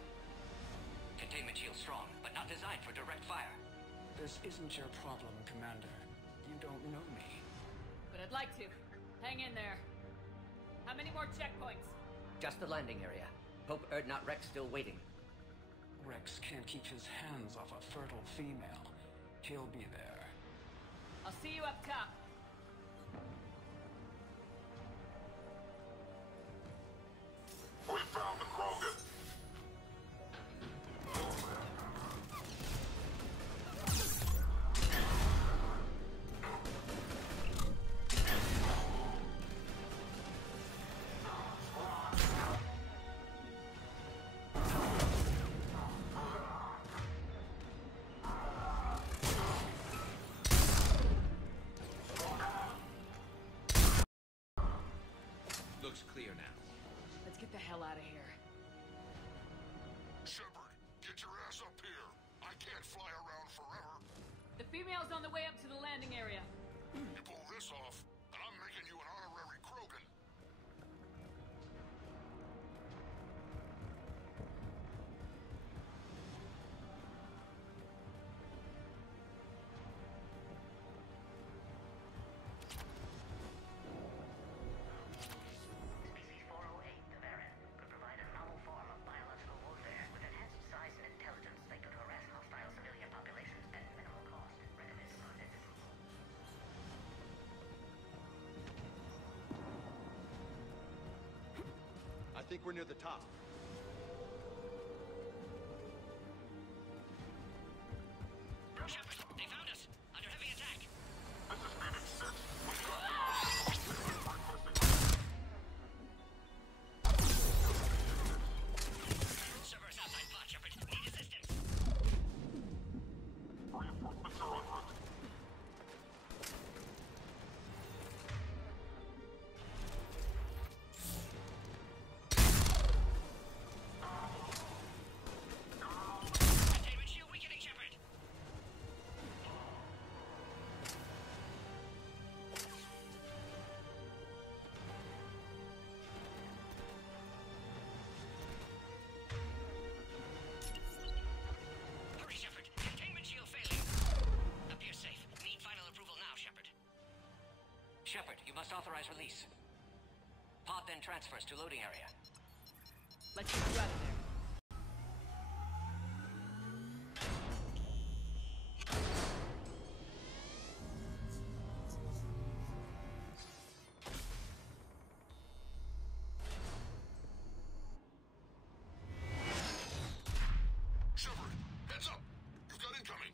Containment shield strong, but not designed for direct fire. This isn't your problem, Commander. You don't know me. But I'd like to. Hang in there. How many more checkpoints? Just the landing area. Hope Erdnot Rex still waiting. Rex can't keep his hands off a fertile female. He'll be there. I'll see you up top. We found the Krogan. Looks clear now. Let's get the hell out of here. Shepard, get your ass up here. I can't fly around forever. The female's on the way up to the landing area. You pull this off, and I'm making you an honorary Krogan. I think we're near the top. Shepard, they found us! Under heavy attack! This is Phoenix 6. We got Server's outside plot, Shepard. Need assistance! reinforcements are en route. Containment shield weakening, Shepard! Hurry, Shepard! Containment shield failing! Appears safe. Need final approval now, Shepard. Shepard, you must authorize release. Pod then transfers to loading area. Let's get you out of there. Shepard, heads up. You've got incoming.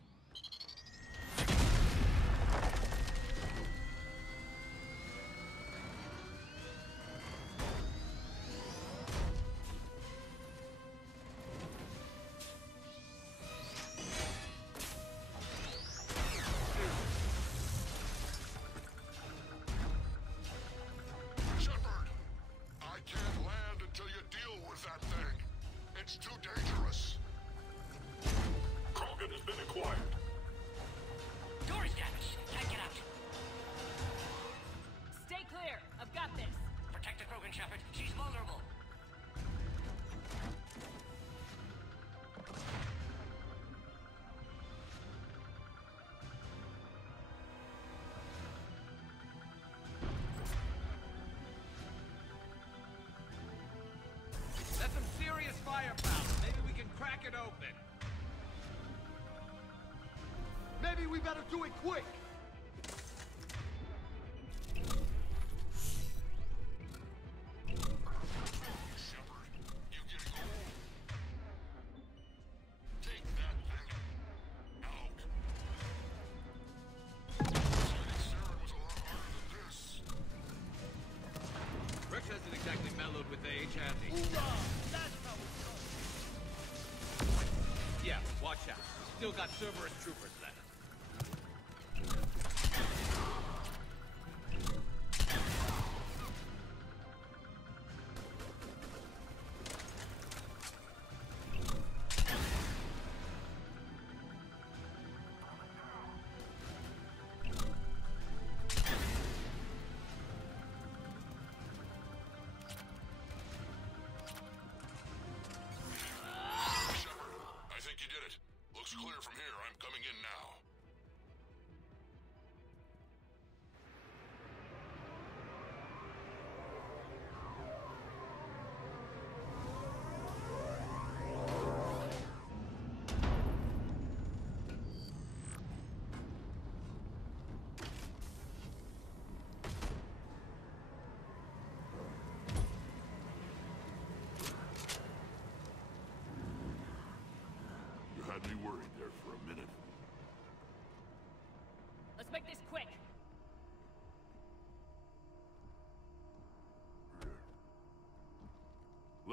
Shepard, I can't land until you deal with that thing. It's too dangerous. Krogan has been acquired. Door is damaged. Can't get out. Stay clear. I've got this. Protect the Krogan, Shepard. She's vulnerable. That's some serious firepower. Maybe we can crack it open. Maybe we better do it quick. Shepard, you getting old? Take that thing out. Fighting Saren was a lot harder than this. Rex hasn't exactly mellowed with age, has he? Yeah, watch out. Still got Cerberus troopers left.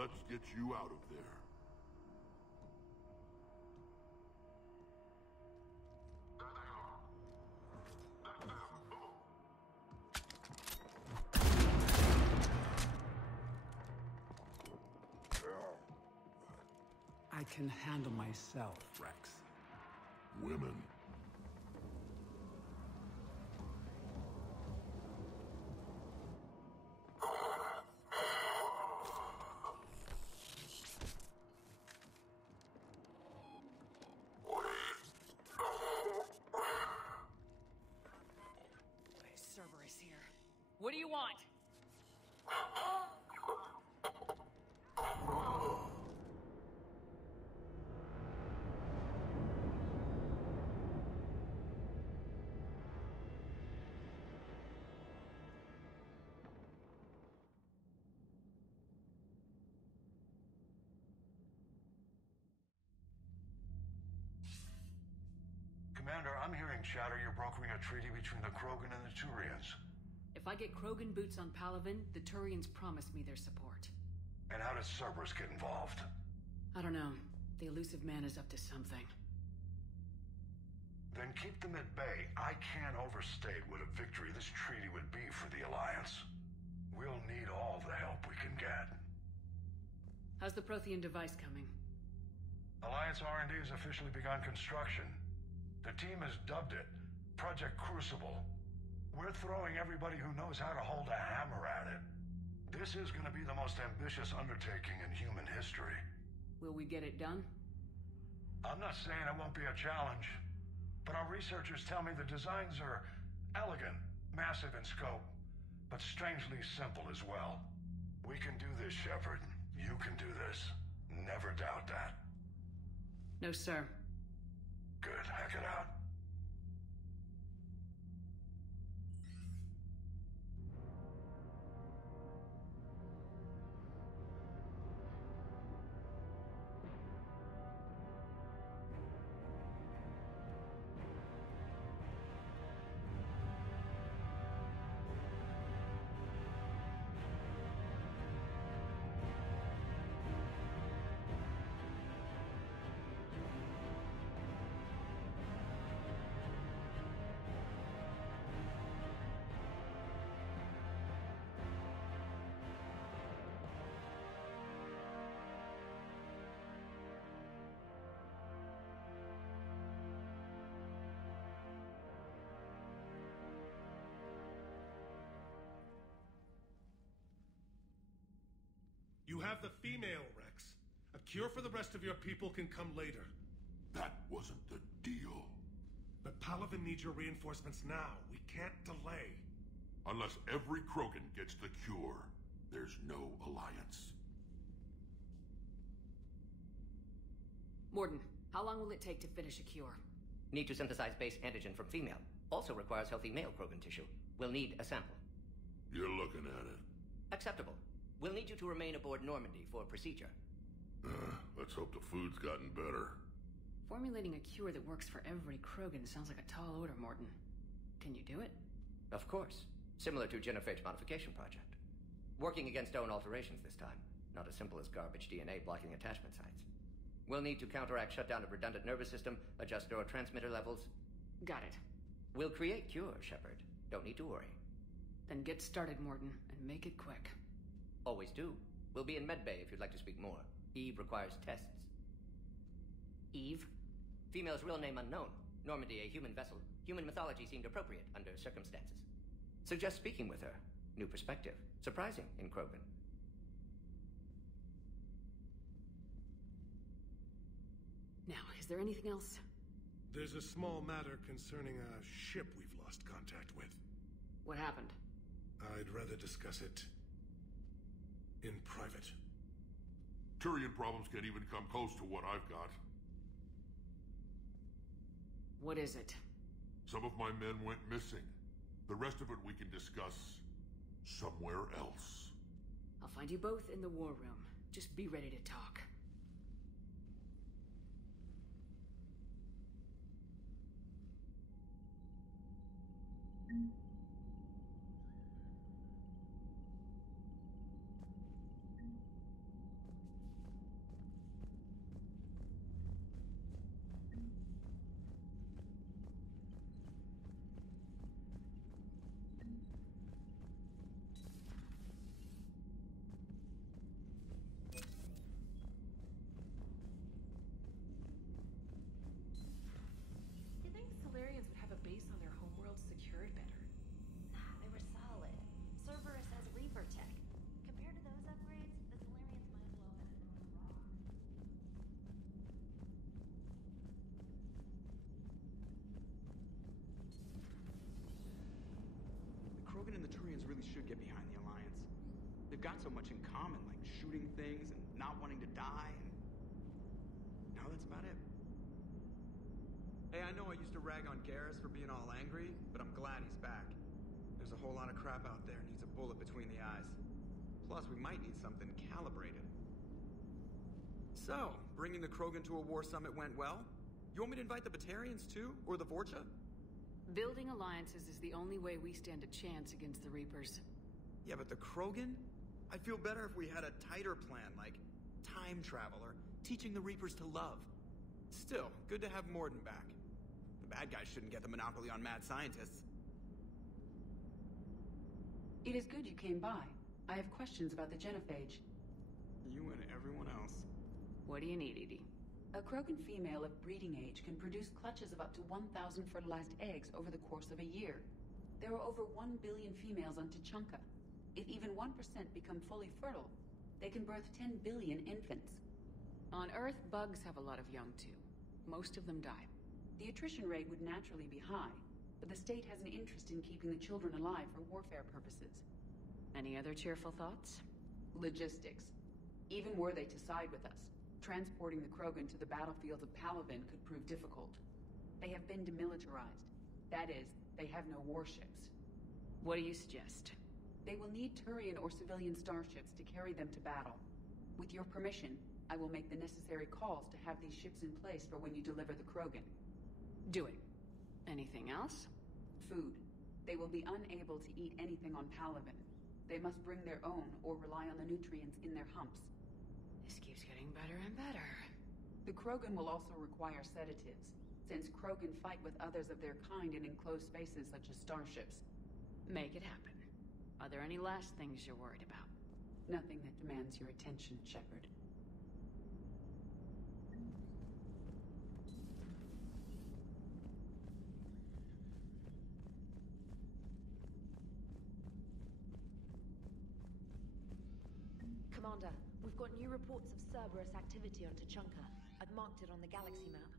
Let's get you out of there. I can handle myself, Rex. Women. Cerberus here. What do you want? Commander, I'm hearing chatter you're brokering a treaty between the Krogan and the Turians. If I get Krogan boots on Palaven, the Turians promise me their support. And how does Cerberus get involved? I don't know. The elusive man is up to something. Then keep them at bay. I can't overstate what a victory this treaty would be for the Alliance. We'll need all the help we can get. How's the Prothean device coming? Alliance R&D has officially begun construction. The team has dubbed it Project Crucible. We're throwing everybody who knows how to hold a hammer at it. This is going to be the most ambitious undertaking in human history. Will we get it done? I'm not saying it won't be a challenge, but our researchers tell me the designs are elegant, massive in scope, but strangely simple as well. We can do this, Shepard. You can do this. Never doubt that. No, sir. Good. Hack it out. You have the female, Rex. A cure for the rest of your people can come later. That wasn't the deal. But Palaven needs your reinforcements now. We can't delay. Unless every Krogan gets the cure, there's no alliance. Mordin, how long will it take to finish a cure? Need to synthesize base antigen from female. Also requires healthy male Krogan tissue. We'll need a sample. You're looking at it. Acceptable. We'll need you to remain aboard Normandy for procedure. Let's hope the food's gotten better. Formulating a cure that works for every Krogan sounds like a tall order, Mordin. Can you do it? Of course. Similar to Genophage Modification Project. Working against own alterations this time. Not as simple as garbage DNA blocking attachment sites. We'll need to counteract shutdown of redundant nervous system, adjust neurotransmitter levels. Got it. We'll create cure, Shepard. Don't need to worry. Then get started, Mordin, and make it quick. Always do. We'll be in medbay if you'd like to speak more. Eve requires tests. Eve? Female's real name unknown. Normandy, a human vessel. Human mythology seemed appropriate under circumstances. Suggest speaking with her. New perspective. Surprising in Krogan. Now, is there anything else? There's a small matter concerning a ship we've lost contact with. What happened? I'd rather discuss it in private. Turian problems can't even come close to what I've got. What is it? Some of my men went missing. The rest of it we can discuss somewhere else. I'll find you both in the war room. Just be ready to talk. Humans should get behind the Alliance. They've got so much in common, like shooting things and not wanting to die, and... No, that's about it. Hey, I know I used to rag on Garrus for being all angry, but I'm glad he's back. There's a whole lot of crap out there needs a bullet between the eyes. Plus, we might need something calibrated. So, bringing the Krogan to a war summit went well? You want me to invite the Batarians too? Or the Vorcha? Building alliances is the only way we stand a chance against the Reapers. Yeah, but the Krogan? I'd feel better if we had a tighter plan, like time travel or teaching the Reapers to love. Still, good to have Mordin back. The bad guys shouldn't get the monopoly on mad scientists. It is good you came by. I have questions about the genophage. You and everyone else. What do you need, Edie? A Krogan female of breeding age can produce clutches of up to 1,000 fertilized eggs over the course of a year. There are over 1 billion females on Tuchanka. If even 1% become fully fertile, they can birth 10 billion infants. On Earth, bugs have a lot of young too. Most of them die. The attrition rate would naturally be high, but the state has an interest in keeping the children alive for warfare purposes. Any other cheerful thoughts? Logistics. Even were they to side with us, transporting the Krogan to the battlefields of Palaven could prove difficult. They have been demilitarized. That is, they have no warships. What do you suggest? They will need Turian or civilian starships to carry them to battle. With your permission, I will make the necessary calls to have these ships in place for when you deliver the Krogan. Do it. Anything else? Food. They will be unable to eat anything on Palaven. They must bring their own or rely on the nutrients in their humps. This keeps getting better and better. The Krogan will also require sedatives, since Krogan fight with others of their kind in enclosed spaces such as starships. Make it happen. Are there any last things you're worried about? Nothing that demands your attention, Shepard. Commander, we've got new reports of Cerberus activity on Tuchanka. I've marked it on the galaxy map.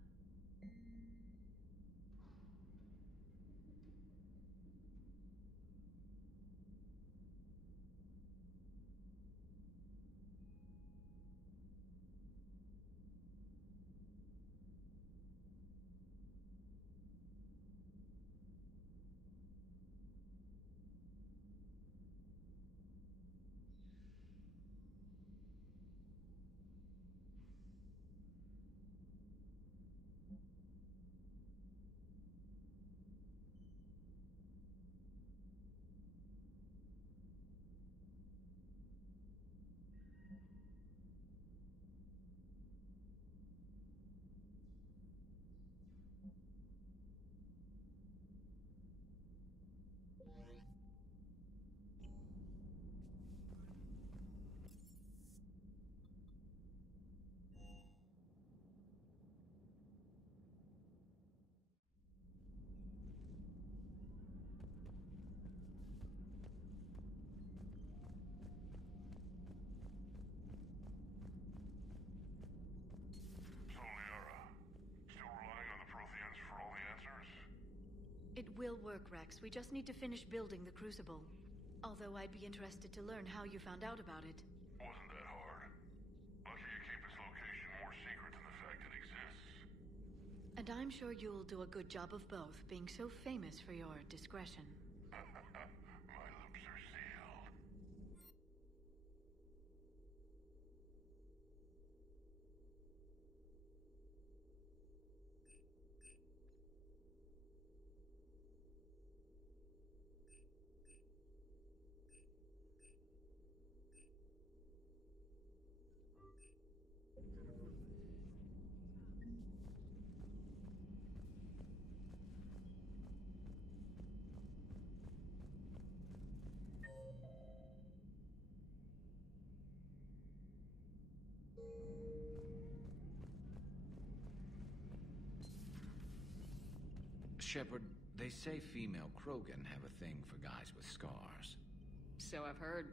It will work, Rex. We just need to finish building the Crucible. Although I'd be interested to learn how you found out about it. Wasn't that hard. Lucky you keep its location more secret than the fact it exists. And I'm sure you'll do a good job of both, being so famous for your discretion. My lips are sealed. Shepard, they say female Krogan have a thing for guys with scars. So I've heard.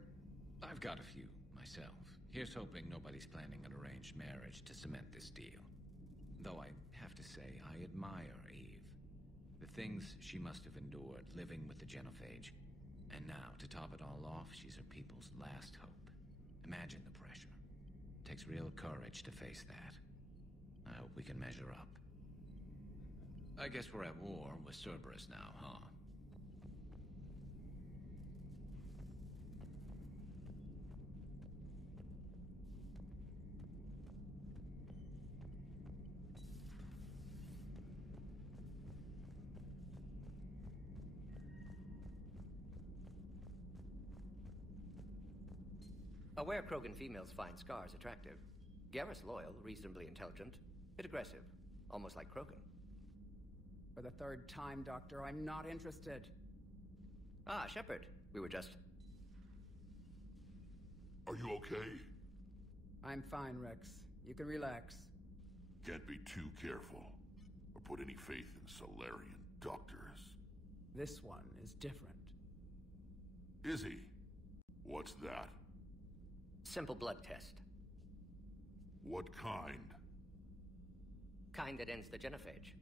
I've got a few, myself. Here's hoping nobody's planning an arranged marriage to cement this deal. Though I have to say, I admire Eve. The things she must have endured living with the genophage. And now, to top it all off, she's her people's last hope. Imagine the pressure. Takes real courage to face that. I hope we can measure up. I guess we're at war with Cerberus now, huh? Aware Krogan females find scars attractive. Garrus loyal, reasonably intelligent, bit aggressive, almost like Krogan. For the third time, Doctor, I'm not interested. Ah, Shepard. We were just... Are you okay? I'm fine, Rex. You can relax. Can't be too careful, or put any faith in Solarian doctors. This one is different. Is he? What's that? Simple blood test. What kind? Kind that ends the genophage.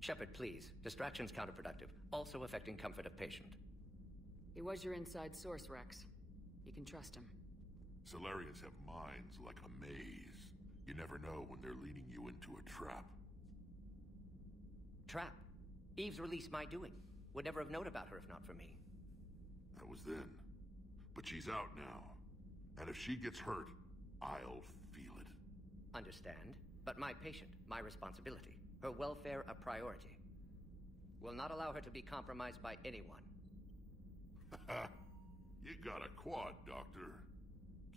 Shepard, please. Distraction's counterproductive, also affecting comfort of patient. He was your inside source, Rex. You can trust him. Solarians have minds like a maze. You never know when they're leading you into a trap. Trap? Eve's release my doing. Would never have known about her if not for me. That was then. But she's out now. And if she gets hurt, I'll feel it. Understand. But my patient, my responsibility. Her welfare a priority. Will not allow her to be compromised by anyone. You got a quad, Doctor.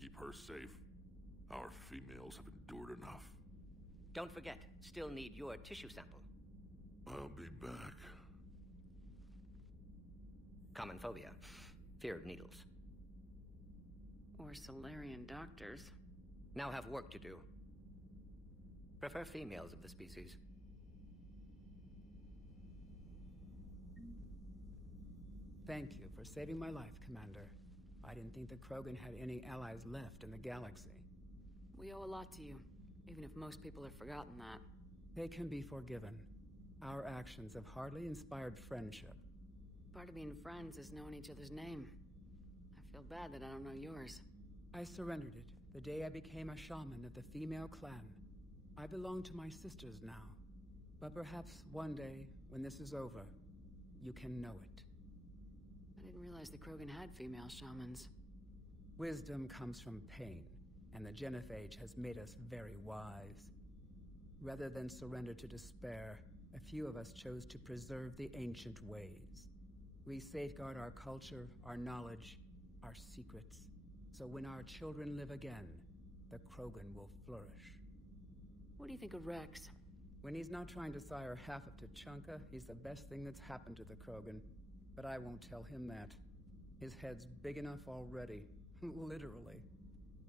Keep her safe. Our females have endured enough. Don't forget, still need your tissue sample. I'll be back. Common phobia. Fear of needles. Or Solarian doctors. Now have work to do. Prefer females of the species. Thank you for saving my life, Commander. I didn't think the Krogan had any allies left in the galaxy. We owe a lot to you, even if most people have forgotten that. They can be forgiven. Our actions have hardly inspired friendship. Part of being friends is knowing each other's name. I feel bad that I don't know yours. I surrendered it the day I became a shaman of the female clan. I belong to my sisters now. But perhaps one day, when this is over, you can know it. I didn't realize the Krogan had female shamans. Wisdom comes from pain, and the genophage has made us very wise. Rather than surrender to despair, a few of us chose to preserve the ancient ways. We safeguard our culture, our knowledge, our secrets. So when our children live again, the Krogan will flourish. What do you think of Rex? When he's not trying to sire half of Tuchanka, he's the best thing that's happened to the Krogan. But I won't tell him that. His head's big enough already. Literally.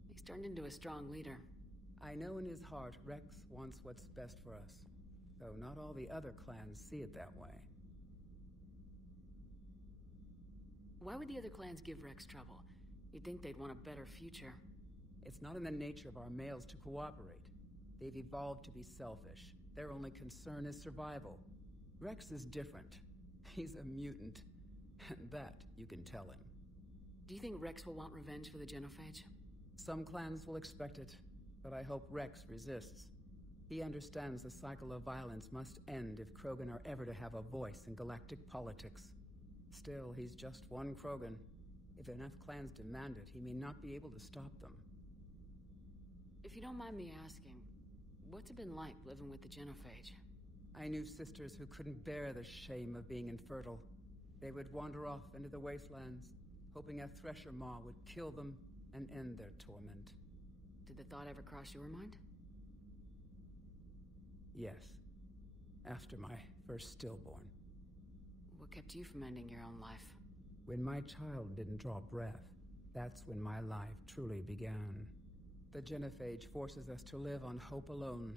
He's turned into a strong leader. I know in his heart Rex wants what's best for us. Though not all the other clans see it that way. Why would the other clans give Rex trouble? You'd think they'd want a better future. It's not in the nature of our males to cooperate. They've evolved to be selfish. Their only concern is survival. Rex is different. He's a mutant. And that you can tell him. Do you think Rex will want revenge for the genophage? Some clans will expect it, but I hope Rex resists. He understands the cycle of violence must end if Krogan are ever to have a voice in galactic politics. Still, he's just one Krogan. If enough clans demand it, he may not be able to stop them. If you don't mind me asking, what's it been like living with the genophage? I knew sisters who couldn't bear the shame of being infertile. They would wander off into the wastelands, hoping a Thresher Maw would kill them and end their torment. Did the thought ever cross your mind? Yes. After my first stillborn. What kept you from ending your own life? When my child didn't draw breath, that's when my life truly began. The genophage forces us to live on hope alone.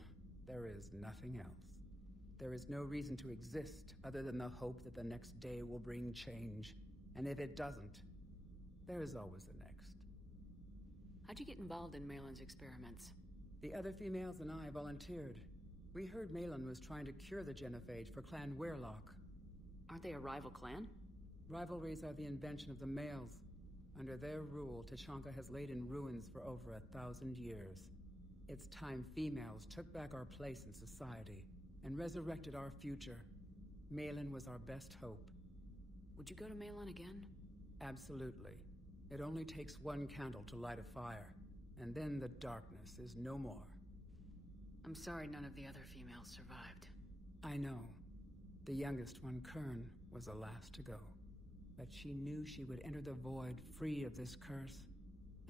There is nothing else. There is no reason to exist other than the hope that the next day will bring change. And if it doesn't, there is always the next. How'd you get involved in Malin's experiments? The other females and I volunteered. We heard Malin was trying to cure the genophage for Clan Weirlock. Aren't they a rival clan? Rivalries are the invention of the males. Under their rule, Tuchanka has laid in ruins for over 1,000 years. It's time females took back our place in society and resurrected our future. Malin was our best hope. Would you go to Malin again? Absolutely. It only takes one candle to light a fire, and then the darkness is no more. I'm sorry none of the other females survived. I know. The youngest one, Kern, was the last to go. But she knew she would enter the void free of this curse,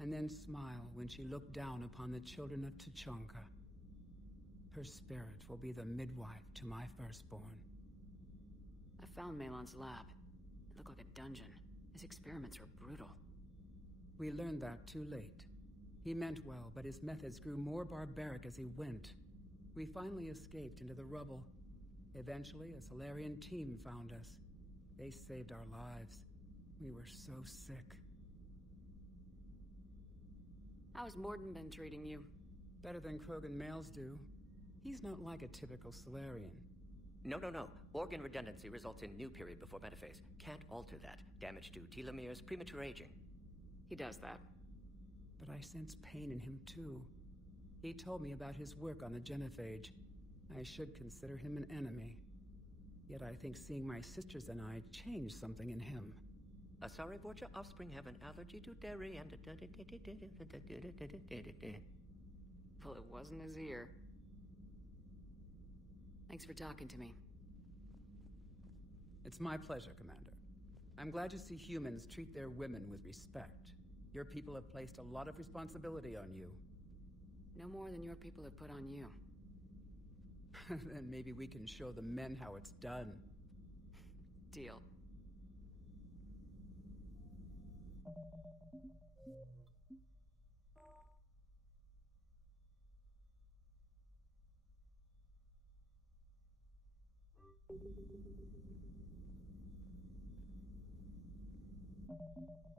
and then smile when she looked down upon the children of Tuchanka. Her spirit will be the midwife to my firstborn. I found Malin's lab. It looked like a dungeon. His experiments were brutal. We learned that too late. He meant well, but his methods grew more barbaric as he went. We finally escaped into the rubble. Eventually, a Solarian team found us. They saved our lives. We were so sick. How's Morden been treating you? Better than Krogan males do. He's not like a typical Solarian. No. Organ redundancy results in new period before metaphase. Can't alter that. Damage to telomeres, premature aging. He does that. But I sense pain in him too. He told me about his work on the genophage. I should consider him an enemy. Yet I think seeing my sisters and I changed something in him. Sorry, Borgia, offspring have an allergy to dairy and... Well, it wasn't his ear. Thanks for talking to me. It's my pleasure, Commander. I'm glad to see humans treat their women with respect. Your people have placed a lot of responsibility on you. No more than your people have put on you. Then maybe we can show the men how it's done. Deal. Thank you.